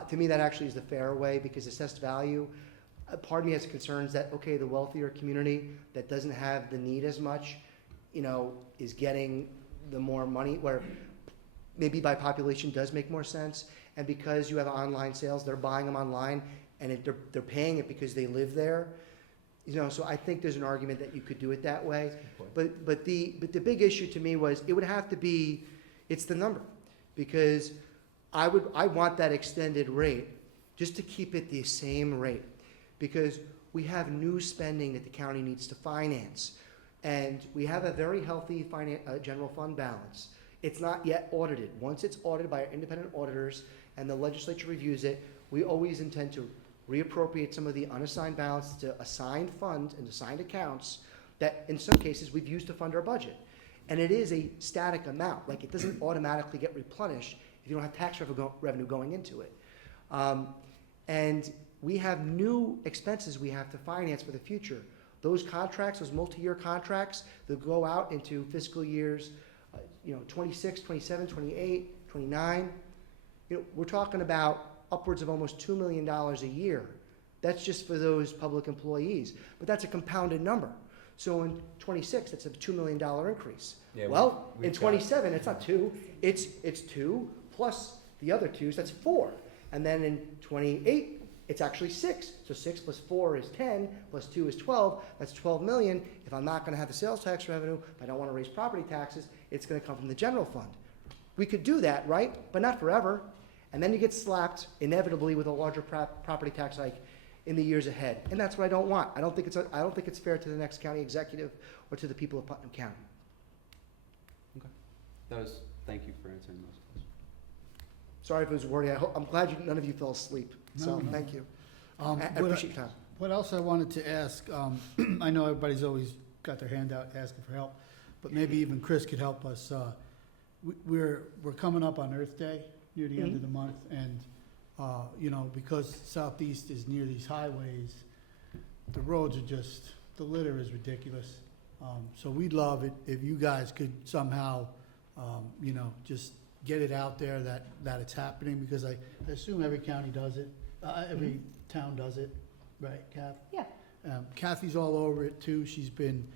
To me, that actually is the fair way, because assessed value. Part of me has concerns that, okay, the wealthier community that doesn't have the need as much, is getting the more money, where maybe by population does make more sense. And because you have online sales, they're buying them online, and they're paying it because they live there. So I think there's an argument that you could do it that way. But the big issue to me was, it would have to be, it's the number, because I want that extended rate just to keep it the same rate. Because we have new spending that the county needs to finance. And we have a very healthy general fund balance. It's not yet audited. Once it's audited by our independent auditors and the legislature reviews it, we always intend to reappropriate some of the unassigned balance to assigned funds and assigned accounts that in some cases we've used to fund our budget. And it is a static amount. Like, it doesn't automatically get replenished if you don't have tax revenue going into it. And we have new expenses we have to finance for the future. Those contracts, those multi-year contracts that go out into fiscal years 26, 27, 28, 29. We're talking about upwards of almost $2 million a year. That's just for those public employees. But that's a compounded number. So in 26, that's a $2 million increase. Yeah, well, we've in 27, it's not 2. It's 2 plus the other 2s, that's 4. And then in 28, it's actually 6. So 6 plus 4 is 10, plus 2 is 12. That's 12 million. If I'm not going to have the sales tax revenue, if I don't want to raise property taxes, it's going to come from the general fund. We could do that, right? But not forever. And then you get slapped inevitably with a larger property tax hike in the years ahead. And that's what I don't want. I don't think it's fair to the next county executive or to the people of Putnam County. That was thank you for answering those questions. Sorry if it was wordy. I'm glad none of you fell asleep, so No. thank you. I What- appreciate your time. What else I wanted to ask, I know everybody's always got their hand out asking for help, but maybe even Chris could help us. We're coming up on Earth Day near the end of the month, and, you know, because Southeast is near these highways, the roads are just, the litter is ridiculous. So we'd love it if you guys could somehow, you know, just get it out there that it's happening, because I assume every county does it, every town does it, right, Kath? Yeah. Kathy's all over it too. She's been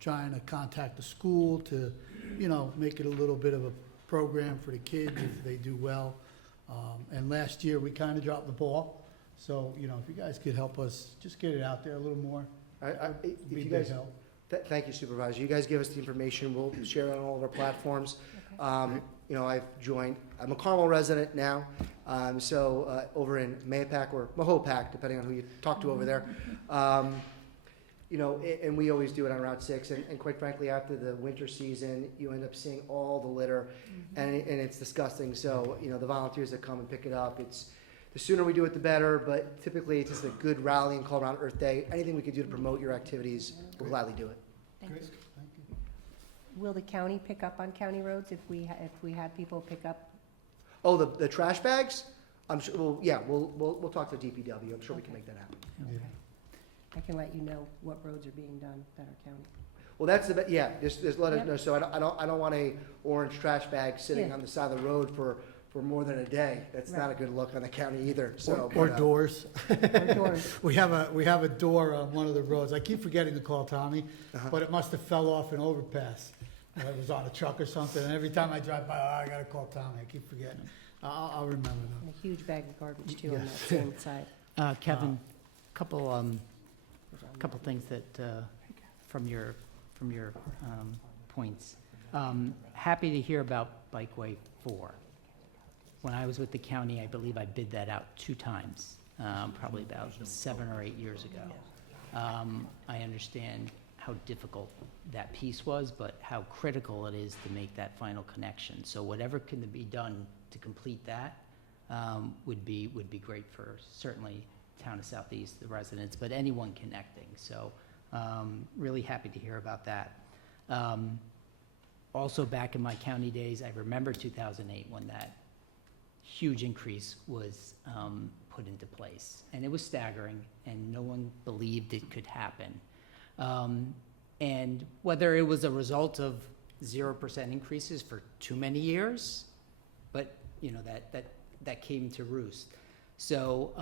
trying to contact the school to, you know, make it a little bit of a program for the kids if they do well. And last year, we kind of dropped the ball. So, you know, if you guys could help us, just get it out there a little more, If be a you big guys, help. thank you, Supervisor. You guys give us the information. We'll share it on all of our platforms. You know, I'm a Carmel resident now, so over in Mahopac or Mahopac, depending on who you talk to over there. You know, and we always do it on Route 6, and quite frankly, after the winter season, you end up seeing all the litter, and it's disgusting. So, you know, the volunteers that come and pick it up, the sooner we do it, the better, but typically it's just a good rallying call around Earth Day. Anything we can do to promote your activities, we'll gladly do it. Great, thank you. Will the county pick up on county roads if we had people pick up? Oh, the trash bags? I'm sure, well, yeah, we'll talk to DPW. I'm sure we can make that happen. Yeah. Okay. I can let you know what roads are being done that are county. Well, that's yeah, just let us Yep. know. So I don't want a orange trash bag sitting Yeah. on the side of the road for more than a day. That's not a good look on the county either, so. Or but, doors. Or doors. We have a door on one of the roads. I keep forgetting to call Tommy, but it must have fell off an overpass. It was on a truck or something, and every time I drive by, I gotta call Tommy. I keep forgetting. I'll remember though. And a huge bag of garbage too on that Yes. same side. Kevin, couple things that, from your points. Happy to hear about Bikeway 4. When I was with the county, I believe I bid that out 2 times, probably about 7 or 8 years ago. I understand how difficult that piece was, but how critical it is to make that final connection. So whatever can be done to complete that would be great for certainly town of Southeast, the residents, but anyone connecting. So really happy to hear about that. Also, back in my county days, I remember 2008 when that huge increase was put into place. And it was staggering, and no one believed it could happen. And whether it was a result of 0% increases for too many years, but, you know, that came to roost. So,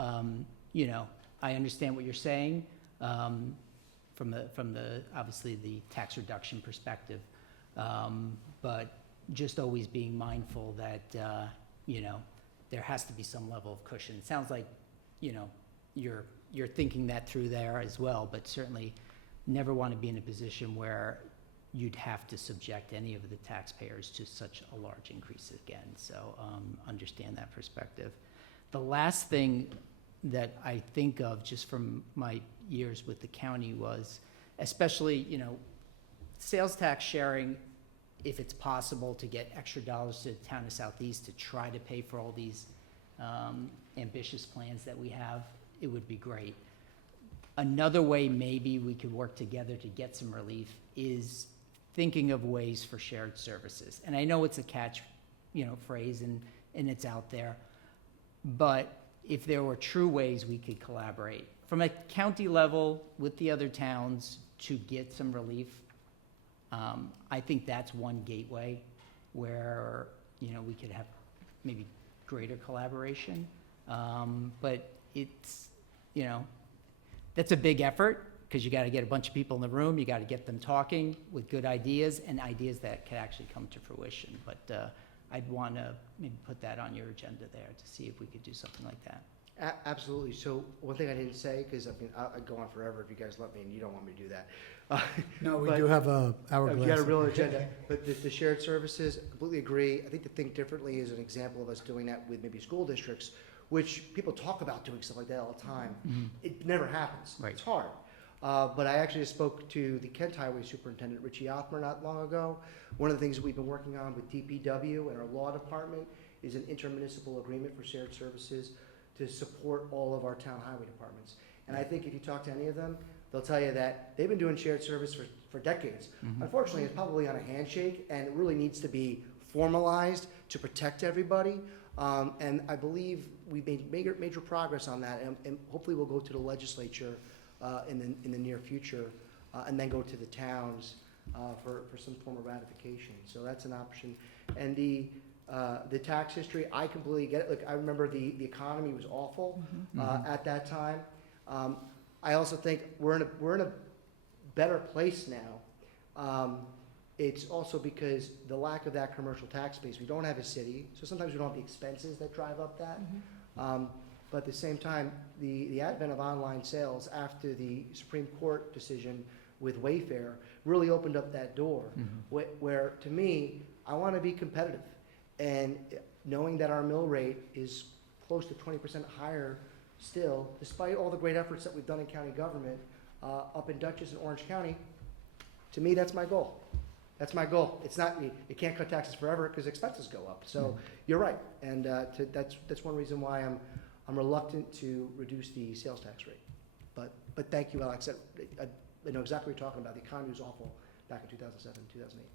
you know, I understand what you're saying from the obviously the tax reduction perspective, but just always being mindful that, you know, there has to be some level of cushion. It sounds like, you know, you're thinking that through there as well, but certainly never want to be in a position where you'd have to subject any of the taxpayers to such a large increase again. So understand that perspective. The last thing that I think of just from my years with the county was, especially, you know, sales tax sharing, if it's possible to get extra dollars to the town of Southeast to try to pay for all these ambitious plans that we have, it would be great. Another way maybe we could work together to get some relief is thinking of ways for shared services. And I know it's a catch, you know, phrase and it's out there, but if there were true ways we could collaborate from a county level with the other towns to get some relief, I think that's one gateway where, you know, we could have maybe greater collaboration. But it's, you know, that's a big effort because you got to get a bunch of people in the room. You got to get them talking with good ideas and ideas that could actually come to fruition. But I'd want to maybe put that on your agenda there to see if we could do something like that. Absolutely. So one thing I didn't say, because I mean, I'd go on forever if you guys let me, and you don't want me to do that. No, we But- do have a hourglass. You got a real agenda, but the shared services, completely agree. I think to think differently is an example of us doing that with maybe school districts, which people talk about doing stuff like that all the time. It never happens. Right. It's hard. But I actually spoke to the Kent Highway Superintendent, Richie Othmer, not long ago. One of the things that we've been working on with DPW and our law department is an intermunicipal agreement for shared services to support all of our town highway departments. And I think if you talk to any of them, they'll tell you that they've been doing shared service for decades. Unfortunately, it's probably on a handshake, and it really needs to be formalized to protect everybody. And I believe we've made major progress on that, and hopefully we'll go to the legislature in the near future, and then go to the towns for some form of ratification. So that's an option. And the tax history, I completely get it. Look, I remember the economy was awful at that time. I also think we're in a better place now. It's also because the lack of that commercial tax base. We don't have a city, so sometimes we don't have the expenses that drive up that. But at the same time, the advent of online sales after the Supreme Court decision with Wayfair really opened up that door, where to me, I want to be competitive. And knowing that our mill rate is close to 20% higher still, despite all the great efforts that we've done in county government, up in Dutchess and Orange County, to me, that's my goal. That's my goal. It's not, you can't cut taxes forever because expenses go up. So you're right. And that's one reason why I'm reluctant to reduce the sales tax rate. But thank you, Alex. I know exactly what you're talking about. The economy was awful back in 2007, 2008.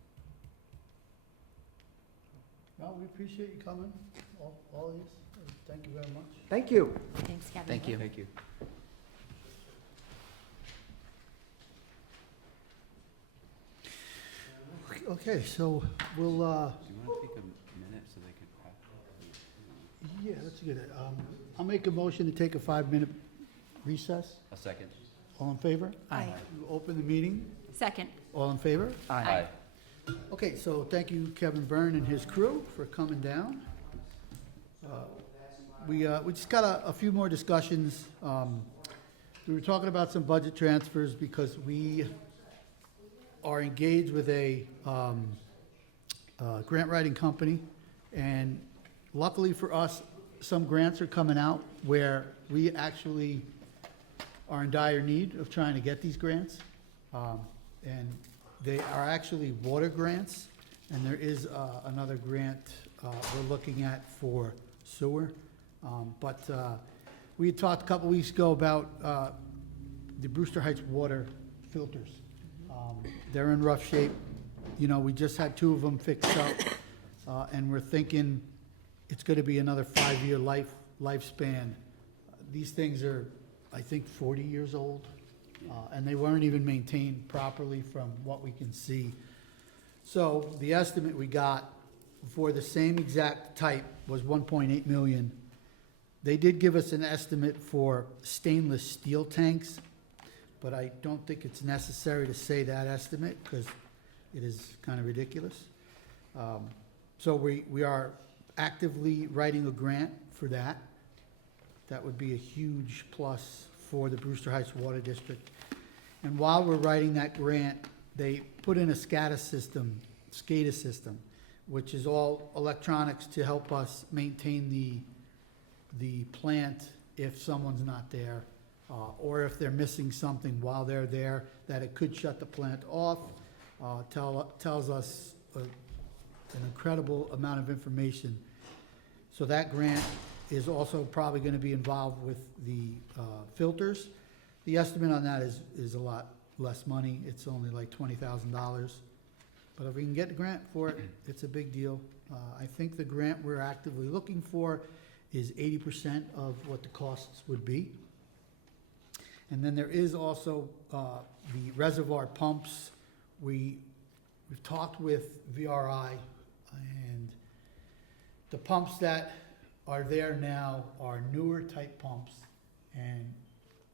Well, we appreciate you coming, all of you. Thank you very much. Thank you. Thanks, Kevin. Thank you. Thank you. Okay, so we'll, Do you want to take a minute so they can? yeah, that's good. I'll make a motion to take a 5-minute recess. A second. All in favor? Aye. We'll open the meeting. Second. All in favor? Aye. Okay, so thank you, Kevin Byrne and his crew, for coming down. We just got a few more discussions. We were talking about some budget transfers because we are engaged with a grant writing company, and luckily for us, some grants are coming out where we actually are in dire need of trying to get these grants. And they are actually water grants, and there is another grant we're looking at for sewer. But we had talked a couple weeks ago about the Brewster Heights water filters. They're in rough shape. You know, we just had 2 of them fixed up, and we're thinking it's gonna be another 5-year lifespan. These things are, I think, 40 years old, and they weren't even maintained properly from what we can see. So the estimate we got for the same exact type was 1.8 million. They did give us an estimate for stainless steel tanks, but I don't think it's necessary to say that estimate because it is kind of ridiculous. So we are actively writing a grant for that. That would be a huge plus for the Brewster Heights Water District. And while we're writing that grant, they put in a SCADA system, which is all electronics to help us maintain the plant if someone's not there, or if they're missing something while they're there, that it could shut the plant off. Tells us an incredible amount of information. So that grant is also probably gonna be involved with the filters. The estimate on that is a lot less money. It's only like $20,000. But if we can get the grant for it, it's a big deal. I think the grant we're actively looking for is 80% of what the costs would be. And then there is also the reservoir pumps. We've talked with VRI, and the pumps that are there now are newer type pumps, and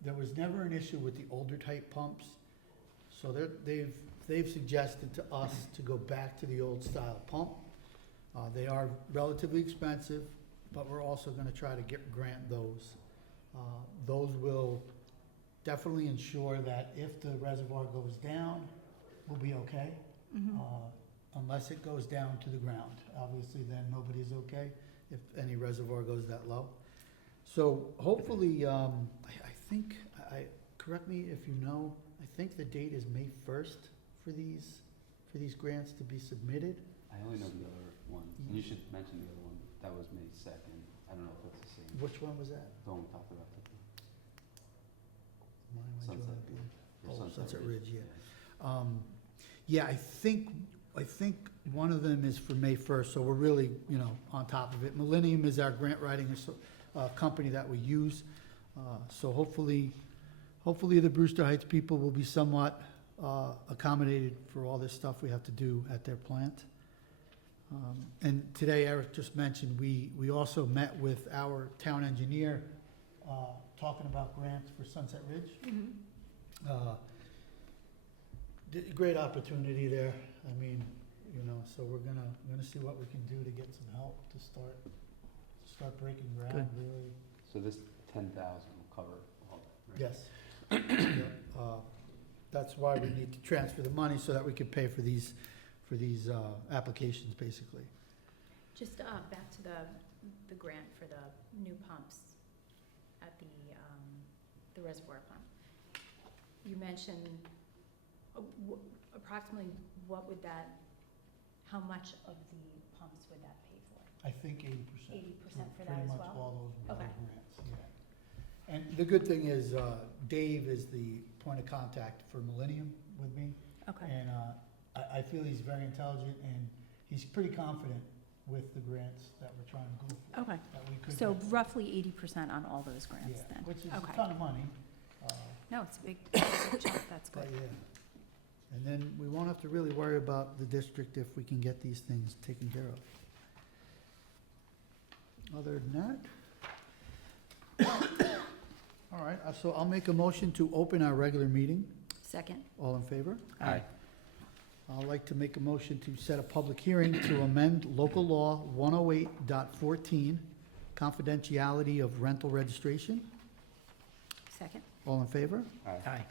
there was never an issue with the older type pumps. So they've suggested to us to go back to the old style pump. They are relatively expensive, but we're also gonna try to grant those. Those will definitely ensure that if the reservoir goes down, we'll be okay. Unless it goes down to the ground. Obviously, then nobody's okay if any reservoir goes that low. So hopefully, I think, correct me if you know, I think the date is May 1st for these grants to be submitted. I only know the other one, and you should mention the other one, that was May 2nd, I don't know if that's the same, Which one was that? the one we talked about. Why am I drawing Sunset. a blank? Or Oh, Sunset Ridge, yeah. yeah. Yeah, I think one of them is for May 1st, so we're really, on top of it. Millennium is our grant writing company that we use. So hopefully the Brewster Heights people will be somewhat accommodated for all this stuff we have to do at their plant. And today, Eric just mentioned, we also met with our town engineer, talking about grants for Sunset Ridge. Great opportunity there. I mean, so we're gonna see what we can do to get some help to start breaking ground, Good. really. So this 10,000 will cover all that, right? Yes. Yeah, that's why we need to transfer the money so that we can pay for these applications, basically. Just back to the grant for the new pumps at the reservoir pump. You mentioned approximately how much of the pumps would that pay for? I think 80%. 80% for that as Pretty much well? all those water Okay. grants, yeah. And the good thing is, Dave is the point of contact for Millennium with me. Okay. And I feel he's very intelligent, and he's pretty confident with the grants that we're trying to go for. Okay, That we could so get. roughly 80% on all those grants Yeah, then? which is a Okay. ton of money. No, it's a big chunk, that's But good. yeah. And then we won't have to really worry about the district if we can get these things taken care of. Other than that. All right, so I'll make a motion to open our regular meeting. Second? All in favor? Aye. I'd like to make a motion to set a public hearing to amend local law 108.14, confidentiality of rental registration. Second? All in favor? Aye.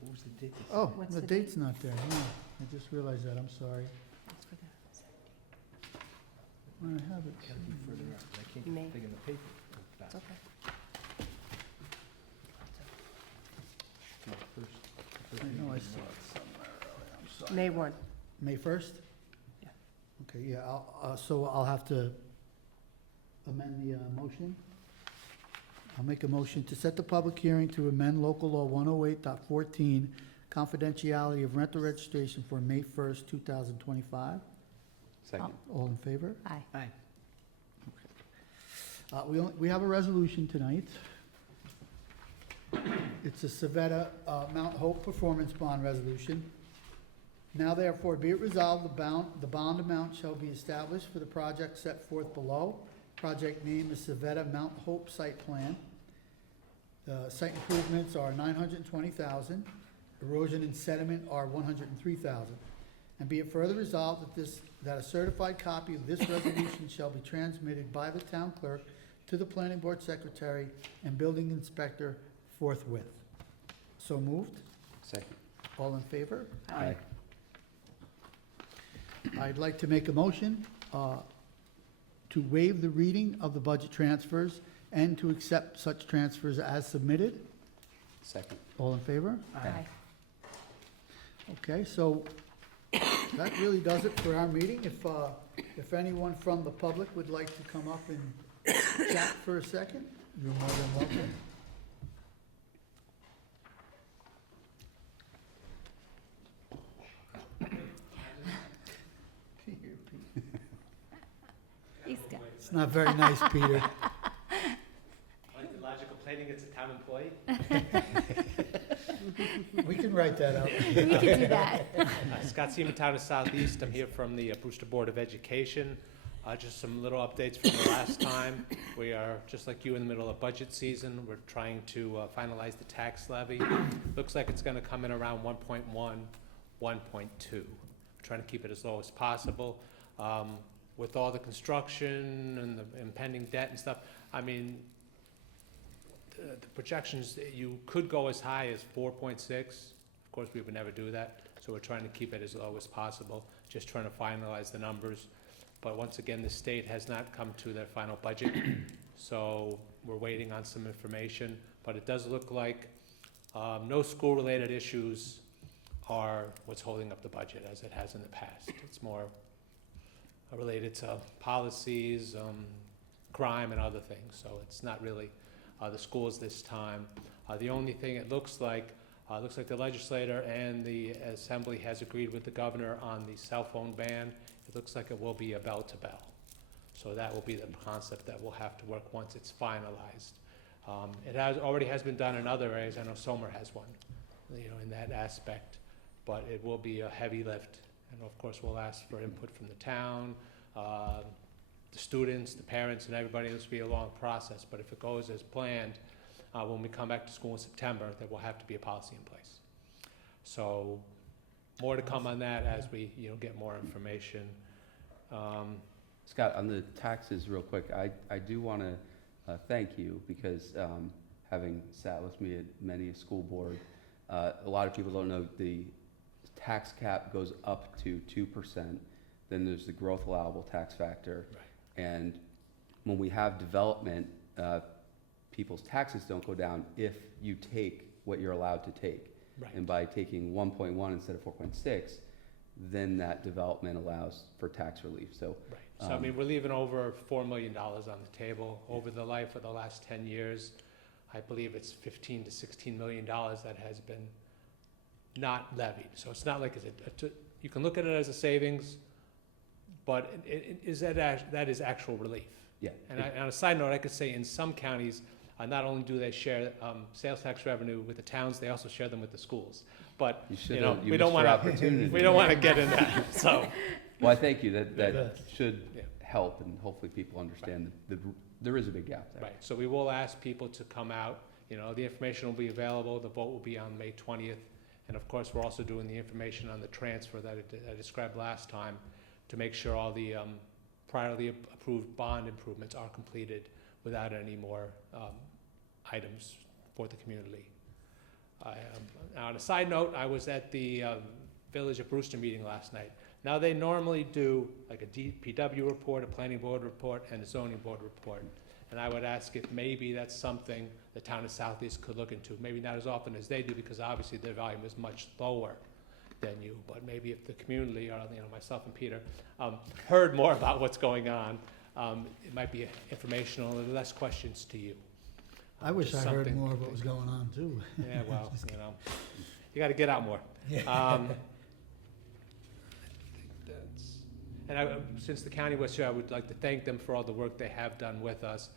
What was the date? Oh, What's the the date's not there. No, I just realized that. I'm sorry. That's for the Where I have it. May. It's okay. I know I saw it somewhere earlier. I'm sorry. May 1. May 1st? Yeah. Okay, yeah, so I'll have to amend the motion. I'll make a motion to set the public hearing to amend local law 108.14, confidentiality of rental registration for May 1st, 2025. Second. All in favor? Aye. Aye. We have a resolution tonight. It's a Savetta Mount Hope Performance Bond Resolution. Now therefore be it resolved, the bond amount shall be established for the project set forth below. Project name is Savetta Mount Hope Site Plan. The site improvements are $920,000. Erosion and sediment are $103,000. And be it further resolved that a certified copy of this resolution shall be transmitted by the town clerk to the planning board secretary and building inspector forthwith. So moved. Second. All in favor? Aye. I'd like to make a motion to waive the reading of the budget transfers and to accept such transfers as submitted. Second. All in favor? Aye. Okay, so that really does it for our meeting. If anyone from the public would like to come up and chat for a second, you're more than welcome. He's got, It's not very nice, Peter. Like the logical plating, it's a town employee. We can write that out. we could do that. Scott Seaman, Town of Southeast. I'm here from the Brewster Board of Education. Just some little updates from the last time. We are, just like you, in the middle of budget season. We're trying to finalize the tax levy. Looks like it's gonna come in around 1.1, 1.2. We're trying to keep it as low as possible. With all the construction and the impending debt and stuff, I mean, the projections, you could go as high as 4.6. Of course, we would never do that, so we're trying to keep it as low as possible, just trying to finalize the numbers. But once again, the state has not come to their final budget, so we're waiting on some information, but it does look like no school-related issues are what's holding up the budget as it has in the past. It's more related to policies, crime and other things, so it's not really the schools this time. The only thing it looks like the legislator and the assembly has agreed with the governor on the cell phone ban. It looks like it will be a bell to bell. So that will be the concept that will have to work once it's finalized. It already has been done in other areas. I know Somer has one, in that aspect, but it will be a heavy lift. And of course, we'll ask for input from the town, the students, the parents, and everybody. This will be a long process, but if it goes as planned, when we come back to school in September, there will have to be a policy in place. So more to come on that as we, get more information. Scott, on the taxes, real quick, I do want to thank you because having sat with me at many a school board, a lot of people don't know the tax cap goes up to 2%. Then there's the growth allowable tax factor. Right. And when we have development, people's taxes don't go down if you take what you're allowed to take. Right. And by taking 1.1 instead of 4.6, then that development allows for tax relief. So, Right. So, we're leaving over $4 million on the table. Over the life of the last 10 years, I believe it's $15 to $16 million that has been not levied. So it's not like you can look at it as a savings, but that is actual relief. yeah. And on a side note, I could say in some counties, not only do they share sales tax revenue with the towns, they also share them with the schools. But we don't missed your want opportunity. to. We don't want to get in that. So. Well, I thank you. That Yeah. should Yeah. help, and hopefully people understand that there is a big gap there. Right, so we will ask people to come out, the information will be available, the vote will be on May 20th. And of course, we're also doing the information on the transfer that I described last time to make sure all the priorly approved bond improvements are completed without any more items for the community. On a side note, I was at the Village of Brewster meeting last night. Now, they normally do like a DPW report, a planning board report, and a zoning board report. And I would ask if maybe that's something the town of Southeast could look into. Maybe not as often as they do, because obviously their volume is much lower than you. But maybe if the community, or myself and Peter, heard more about what's going on, it might be informational and less questions to you. I wish I Just heard something- more of what was going on, too. Yeah, well, you got to get out more. Since the county was here, I would like to thank them for all the work they have done with us.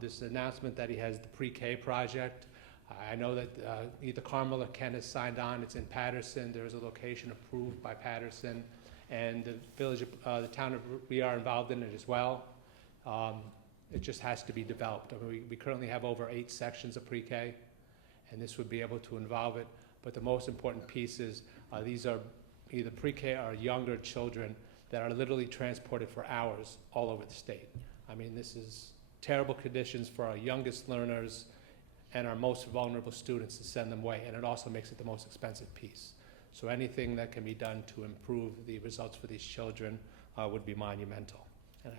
This announcement that he has the pre-K project. I know that either Carmel or Ken has signed on. It's in Patterson. There is a location approved by Patterson, and the village, the town of, we are involved in it as well. It just has to be developed. We currently have over 8 sections of pre-K, and this would be able to involve it. But the most important piece is these are either pre-K or younger children that are literally transported for hours all over the state. This is terrible conditions for our youngest learners and our most vulnerable students to send them away, and it also makes it the most expensive piece. So anything that can be done to improve the results for these children would be monumental. And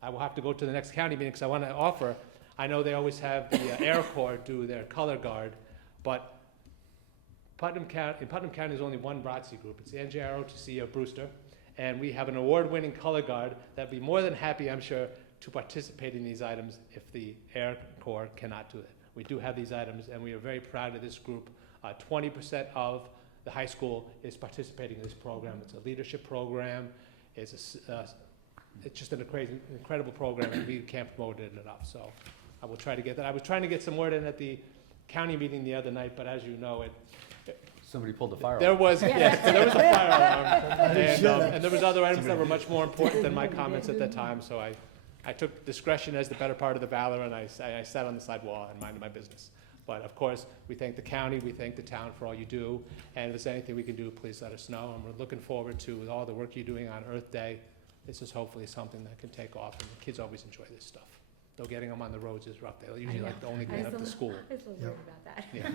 I will have to go to the next county meeting because I want to offer, I know they always have the Air Corps do their color guard, but in Putnam County there's only one BRATC group. It's the NJROTC of Brewster. And we have an award-winning color guard that'd be more than happy, I'm sure, to participate in these items if the Air Corps cannot do it. We do have these items, and we are very proud of this group. 20% of the high school is participating in this program. It's a leadership program. It's just an incredible program, and we can't promote it enough. So I will try to get that. I was trying to get some word in at the county meeting the other night, but as you know, Somebody pulled the fire there alarm. was, yes, there was a fire alarm, and there was other items that were much more important than my comments at that time, so I took discretion as the better part of the valor, and I sat on the side wall and minded my business. But of course, we thank the county, we thank the town for all you do, and if there's anything we can do, please let us know, and we're looking forward to all the work you're doing on Earth Day. This is hopefully something that can take off, and the kids always enjoy this stuff. Though getting them on the roads is rough, they're usually like the only getting up to school. I was a little worried about that. Yeah.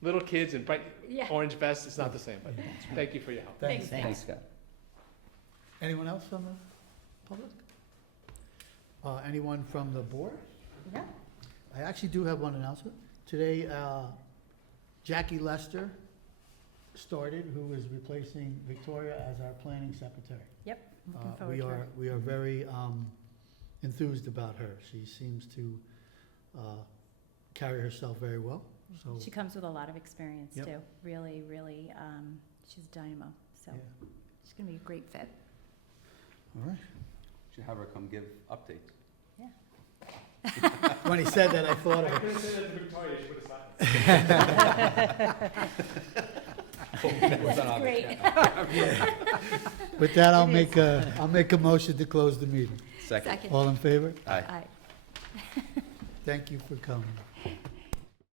Little kids in bright Yeah. orange vests, it's not the same, but thank you for your help. Thanks. Thanks, Scott. Anyone else from the public? Anyone from the board? Yeah. I actually do have one announcement. Today, Jackie Lester started, who is replacing Victoria as our planning secretary. Yep, looking forward to it. We are very enthused about her. She seems to carry herself very well, so. She comes with a lot of experience Yep. too. Really, really, she's a dynamo, so Yeah. she's gonna be a great fit. All right. Should have her come give updates. When he said that, I thought of it. couldn't say that to Victoria, she would have stopped. Great. With that, I'll It is. I'll make a motion to close the meeting. Second. Second. All in favor? Aye. Aye. Thank you for coming.